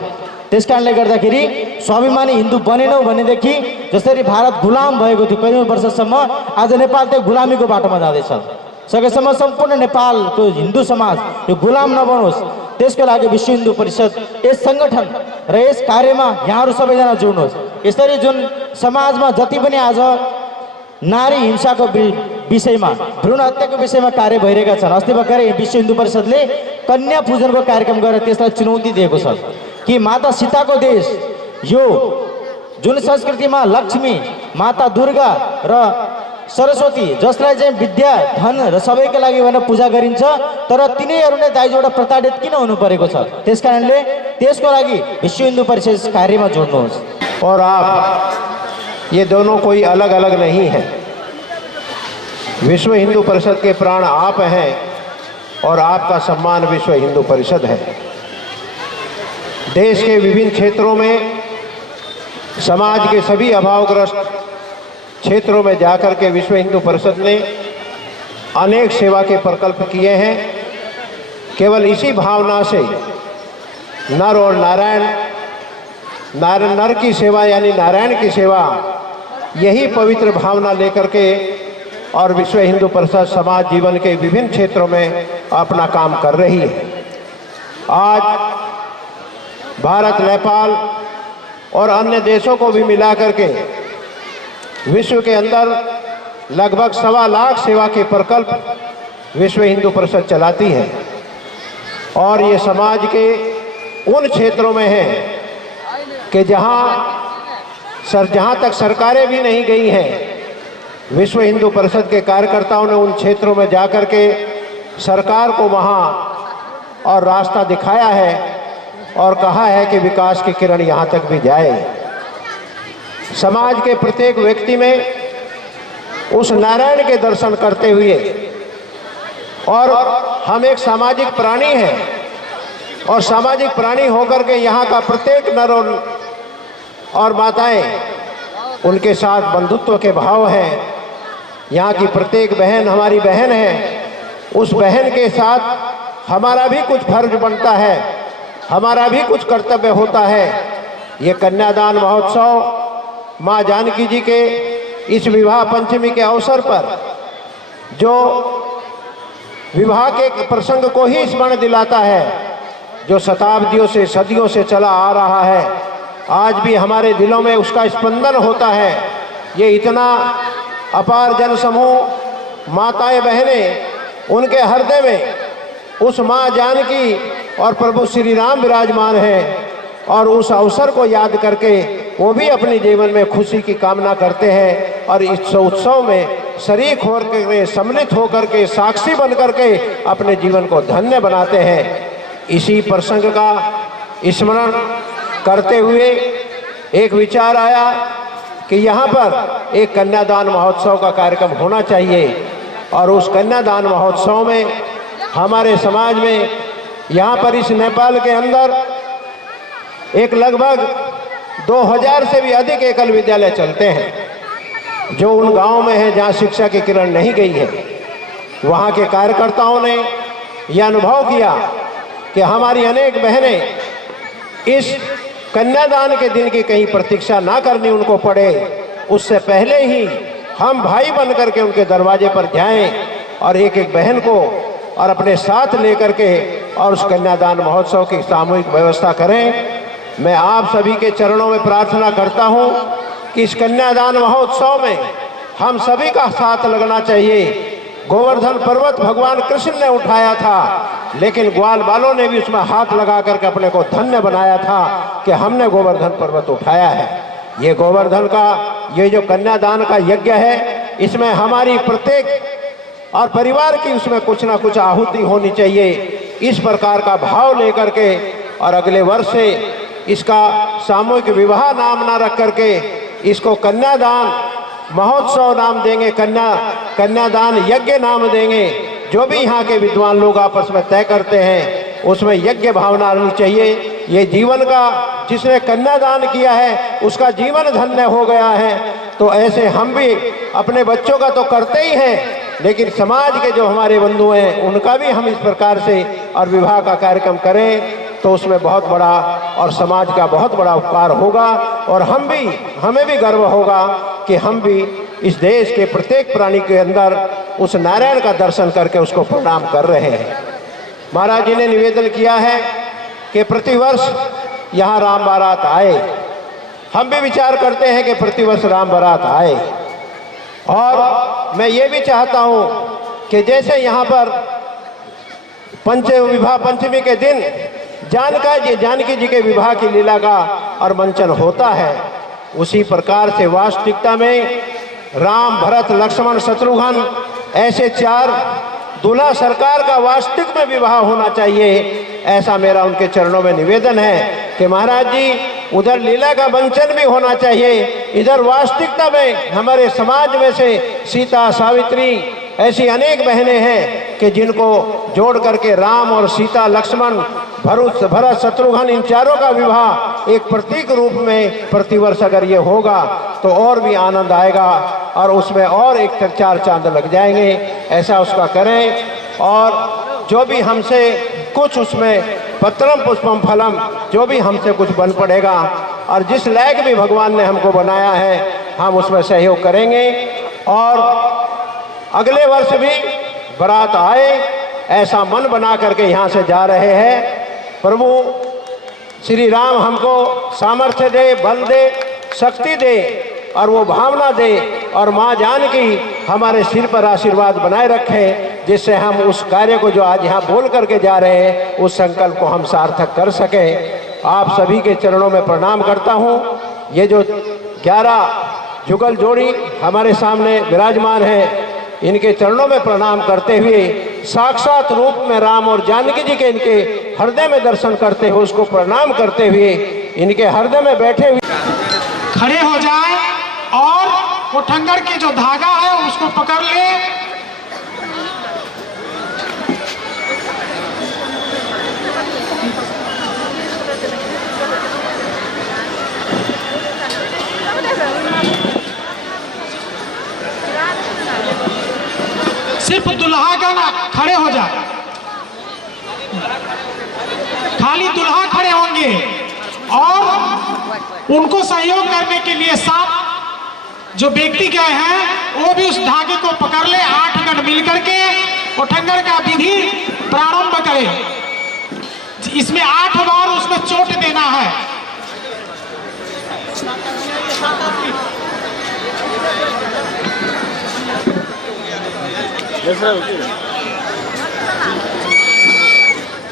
त्यस कारणले गर्दाखेरि स्वाभिमानी हिन्दू बनेनौँ भनेदेखि जसरी भारत गुलाम भएको थियो कैयौँ वर्षसम्म, आज नेपाल चाहिँ गुलामीको बाटोमा जाँदैछ। सकेसम्म सम्पूर्ण नेपालको हिन्दू समाज यो गुलाम नबनोस्, त्यसको लागि विश्व हिन्दू परिषद यस सङ्गठन र यस कार्यमा यहाँहरू सबैजना जोड्नुहोस्। यसरी जुन समाजमा जति पनि आज नारी हिंसाको विषयमा, भ्रूण हत्याको विषयमा कार्य भइरहेका छन्, अस्ति भर्खरै विश्व हिन्दू परिषदले कन्या पूजनको कार्यक्रम गरेर त्यसलाई चुनौती दिएको छ कि माता सीताको देश, यो जुन संस्कृतिमा लक्ष्मी, माता दुर्गा र सरस्वती जसलाई चाहिँ विद्या धन र सबैको लागि भनेर पूजा गरिन्छ, तर तिनीहरू नै दाइजोबाट प्रताडित किन हुनु परेको छ? त्यस कारणले त्यसको लागि विश्व हिन्दू परिषद कार्यमा जोड्नुहोस्। और आप ये दोनों कोई अलग अलग नहीं है, विश्व हिंदू परिषद के प्राण आप हैं और आपका सम्मान विश्व हिंदू परिषद है। देश के विभिन्न क्षेत्रों में समाज के सभी अभावग्रस्त क्षेत्रों में जाकर के विश्व हिंदू परिषद ने अनेक सेवा के प्रकल्प किए हैं। केवल इसी भावना से नर और नारायण, नर की सेवा यानी नारायण की सेवा, यही पवित्र भावना लेकर के और विश्व हिंदू परिषद समाज जीवन के विभिन्न क्षेत्रों में अपना काम कर रही है। आज भारत, नेपाल और अन्य देशों को भी मिला करके विश्व के अंदर लगभग 1.25 लाख सेवा के प्रकल्प विश्व हिंदू परिषद चलाती है और ये समाज के उन क्षेत्रों में है कि जहाँ तक सरकारें भी नहीं गई हैं, विश्व हिंदू परिषद के कार्यकर्ताओं ने उन क्षेत्रों में जाकर के सरकार को वहाँ और रास्ता दिखाया है और कहा है कि विकास की किरण यहाँ तक भी जाए। समाज के प्रत्येक व्यक्ति में उस नारायण के दर्शन करते हुए, और हम एक सामाजिक प्राणी हैं और सामाजिक प्राणी होकर के यहाँ का प्रत्येक नर और माताएं, उनके साथ बंधुत्व के भाव हैं। यहाँ की प्रत्येक बहन हमारी बहन है, उस बहन के साथ हमारा भी कुछ फर्ज बनता है, हमारा भी कुछ कर्तव्य होता है। ये कन्यादान महोत्सव माँ जानकी जी के इस विवाह पंचमी के अवसर पर जो विवाह के प्रसंग को ही स्मरण दिलाता है, जो शताब्दियों से सदियों से चला आ रहा है, आज भी हमारे दिलों में उसका स्पंदन होता है। ये इतना अपार जन समूह, माताएं बहनें, उनके हृदय में उस माँ जानकी और प्रभु श्री राम विराजमान हैं और उस अवसर को याद करके वो भी अपने जीवन में खुशी की कामना करते हैं और इस उत्सव में शरीक होकर के, सम्मिलित होकर के, साक्षी बन करके अपने जीवन को धन्य बनाते हैं। इसी प्रसंग का स्मरण करते हुए एक विचार आया कि यहाँ पर एक कन्यादान महोत्सव का कार्यक्रम होना चाहिए और उस कन्यादान महोत्सव में हमारे समाज में यहाँ पर इस नेपाल के अंदर एक लगभग 2000 से भी अधिक एकल विद्यालय चलते हैं जो उन गांवों में है जहाँ शिक्षा की किरण नहीं गई है। वहाँ के कार्यकर्ताओं ने यह अनुभव किया कि हमारी अनेक बहनें इस कन्यादान के दिन की कहीं प्रतीक्षा ना करनी उनको पड़े, उससे पहले ही हम भाई बन करके उनके दरवाजे पर जाएं और एक एक बहन को और अपने साथ लेकर के और उस कन्यादान महोत्सव की सामूहिक व्यवस्था करें। मैं आप सभी के चरणों में प्रार्थना करता हूं कि इस कन्यादान महोत्सव में हम सभी का साथ लगना चाहिए। गोवर्धन पर्वत भगवान कृष्ण ने उठाया था, लेकिन ग्वाल बालों ने भी उसमें हाथ लगा करके अपने को धन्य बनाया था कि हमने गोवर्धन पर्वत उठाया है। ये गोवर्धन का ये जो कन्यादान का यज्ञ है, इसमें हमारी प्रत्येक और परिवार की उसमें कुछ ना कुछ आहुति होनी चाहिए। इस प्रकार का भाव लेकर के और अगले वर्ष से इसका सामूहिक विवाह नाम ना रख करके इसको कन्यादान महोत्सव नाम देंगे, कन्यादान यज्ञ नाम देंगे। जो भी यहाँ के विद्वान लोग आपस में तय करते हैं उसमें यज्ञ भावना आनी चाहिए। ये जीवन का जिसने कन्यादान किया है उसका जीवन धन्य हो गया है। तो ऐसे हम भी अपने बच्चों का तो करते ही हैं, लेकिन समाज के जो हमारे बंधु हैं उनका भी हम इस प्रकार से और विवाह का कार्यक्रम करें तो उसमें बहुत बड़ा और समाज का बहुत बड़ा उपकार होगा और हमें भी गर्व होगा कि हम भी इस देश के प्रत्येक प्राणी के अंदर उस नारायण का दर्शन करके उसको प्रणाम कर रहे हैं। महाराज जी ने निवेदन किया है कि प्रतिवर्ष यहाँ राम बारात आए। हम भी विचार करते हैं कि प्रतिवर्ष राम बारात आए और मैं ये भी चाहता हूँ कि जैसे यहाँ पर विवाह पंचमी के दिन जानकी जी के विवाह की लीला का और मंचन होता है, उसी प्रकार से वास्तविकता में राम, भरत, लक्ष्मण, शत्रुघ्न ऐसे 4 दूल्हा सरकार का वास्तविक में विवाह होना चाहिए। ऐसा मेरा उनके चरणों में निवेदन है कि महाराज जी उधर लीला का मंचन भी होना चाहिए, इधर वास्तविकता में हमारे समाज में से सीता, सावित्री ऐसी अनेक बहनें हैं कि जिनको जोड़ करके राम और सीता, लक्ष्मण, भरत, शत्रुघ्न इन 4 का विवाह एक प्रतीक रूप में प्रतिवर्ष अगर ये होगा तो और भी आनंद आएगा और उसमें और एक 4 चांद लग जाएंगे। ऐसा उसका करें और जो भी हमसे कुछ उसमें पत्रम पुष्पम फलम, जो भी हमसे कुछ बन पड़ेगा और जिस लायक भी भगवान ने हमको बनाया है हम उसमें सहयोग करेंगे और अगले वर्ष भी बारात आए ऐसा मन बना करके यहाँ से जा रहे हैं। प्रभु श्री राम हमको सामर्थ्य दे, बल दे, शक्ति दे और वो भावना दे, और माँ जानकी हमारे सिर पर आशीर्वाद बनाए रखे, जिससे हम उस कार्य को जो आज यहाँ बोल करके जा रहे हैं उस संकल्प को हम सार्थक कर सकें। आप सभी के चरणों में प्रणाम करता हूँ। ये जो 11 जुगल जोड़ी हमारे सामने विराजमान है, इनके चरणों में प्रणाम करते हुए साक्षात रूप में राम और जानकी जी के इनके हृदय में दर्शन करते हुए उसको प्रणाम करते हुए इनके हृदय में बैठे हुए खड़े हो जाए और वो ठंगर की जो धागा है उसको पकड़ ले। सिर्फ दुल्हागण खड़े हो जाए, खाली दुल्हा खड़े होंगे और उनको सहयोग करने के लिए 7 जो व्यक्ति गए हैं वो भी उस धागे को पकड़ ले। 8 गण मिलकर के उठंगर का विधि प्रारंभ करें। इसमें 8 बार उसमें चोट देना है।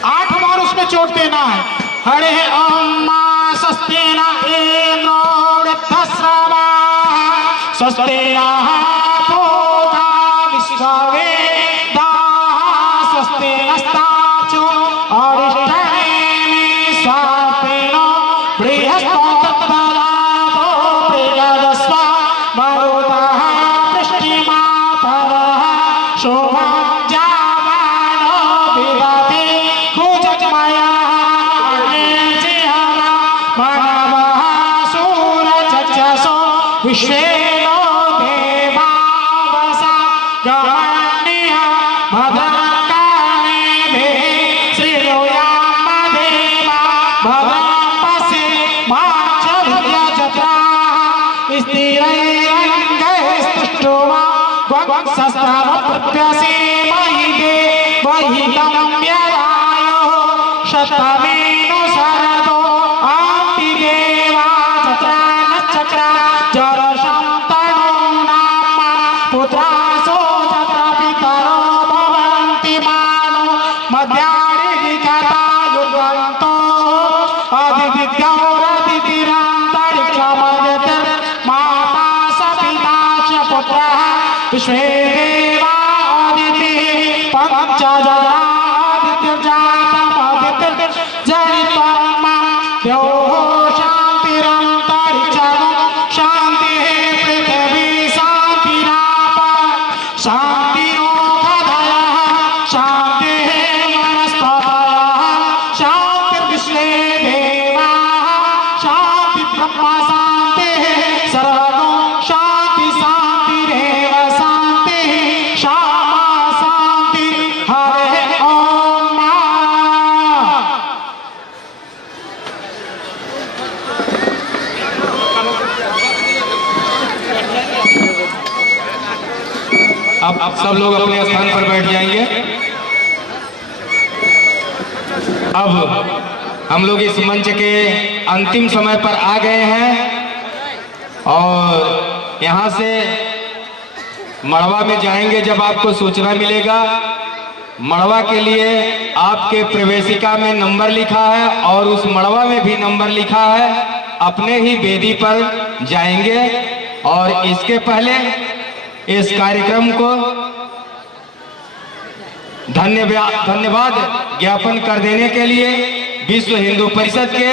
आठ बार उसमें चोट देना है। हरे अम्मा सस्तेना इंद्रोड़थस्रवा सस्तेना पोता विश्ववेदा सस्तेनस्ताचो अरिष्टनेमि स्वापेनो बृहस्पतिर्ददातो प्रियदस्वा मरुतः पृष्टिमातरः शोभा विश्वेनो देवावसा गमन्या भद्रकाले भे श्रीयोयामदेवा भद्रपसे माचभ्यजत्रा स्थिरैरङ्गैस्तुष्टुवा ग्वक्सस्तवप्रत्यसे मयि वहि तम्यरायो शतमेनो शरदो आम्पि देवा चक्रा न चक्रा पुत्रासो तत्र पितरो भवन्ति मानो मध्याह्निकता युगन्तो अदितिर्माता स पिता च पुत्रः विश्वे देवा अदितिः पञ्चजनादितिर्जातमदितिर्जनित्वम् द्योः शान्तिरन्तरिक्षं शान्तिः पृथिवी शान्तिरोधयः शान्तिः वनस्पतयः शान्तिर्विश्वे देवाः शान्ति ब्रह्म शान्तिः सर्वगो शान्ति शान्तिरेव शान्तिः श्यामा शान्ति हरे ओम। अब सब लोग अपने स्थान पर बैठ जाएंगे। अब हम लोग इस मंच के अंतिम समय पर आ गए हैं और यहाँ से मड़वा में जाएंगे। जब आपको सूचना मिलेगा, मड़वा के लिए आपके प्रवेशिका में नंबर लिखा है और उस मड़वा में भी नंबर लिखा है। अपने ही वेदी पर जाएंगे और इसके पहले इस कार्यक्रम को धन्यवाद ज्ञापन कर देने के लिए विश्व हिंदू परिषद के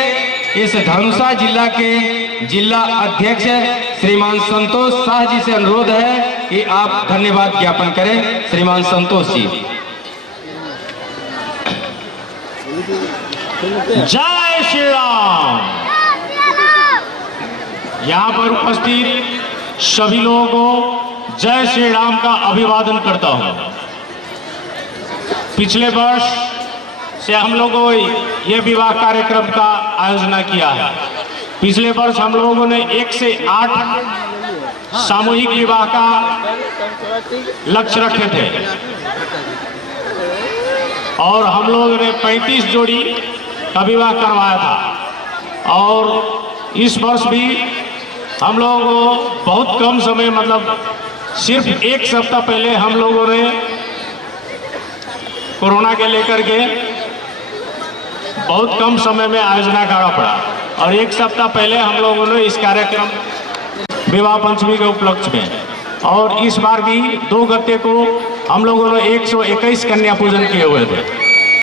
इस धनुषा जिला के जिला अध्यक्ष श्रीमान संतोष शाह जी से अनुरोध है कि आप धन्यवाद ज्ञापन करें। श्रीमान संतोष जी। जय श्री राम। यहाँ पर उपस्थित सभी लोगों को जय श्री राम का अभिवादन करता हूँ। पिछले वर्ष से हम लोगों ये विवाह कार्यक्रम का आयोजन किया है। पिछले वर्ष हम लोगों ने 1 से 8 सामूहिक विवाह का लक्ष्य रखे थे। और हम लोगों ने 35 जोड़ी का विवाह करवाया था। और इस वर्ष भी हम लोगों को बहुत कम समय, मतलब सिर्फ एक सप्ताह पहले हम लोगों ने कोरोना के लेकर के बहुत कम समय में आयोजना करना पड़ा और एक सप्ताह पहले हम लोगों ने इस कार्यक्रम विवाह पंचमी के उपलक्ष्य में, और इस बार भी 2 गते को हम लोगों ने 121 कन्या पूजन किए हुए थे।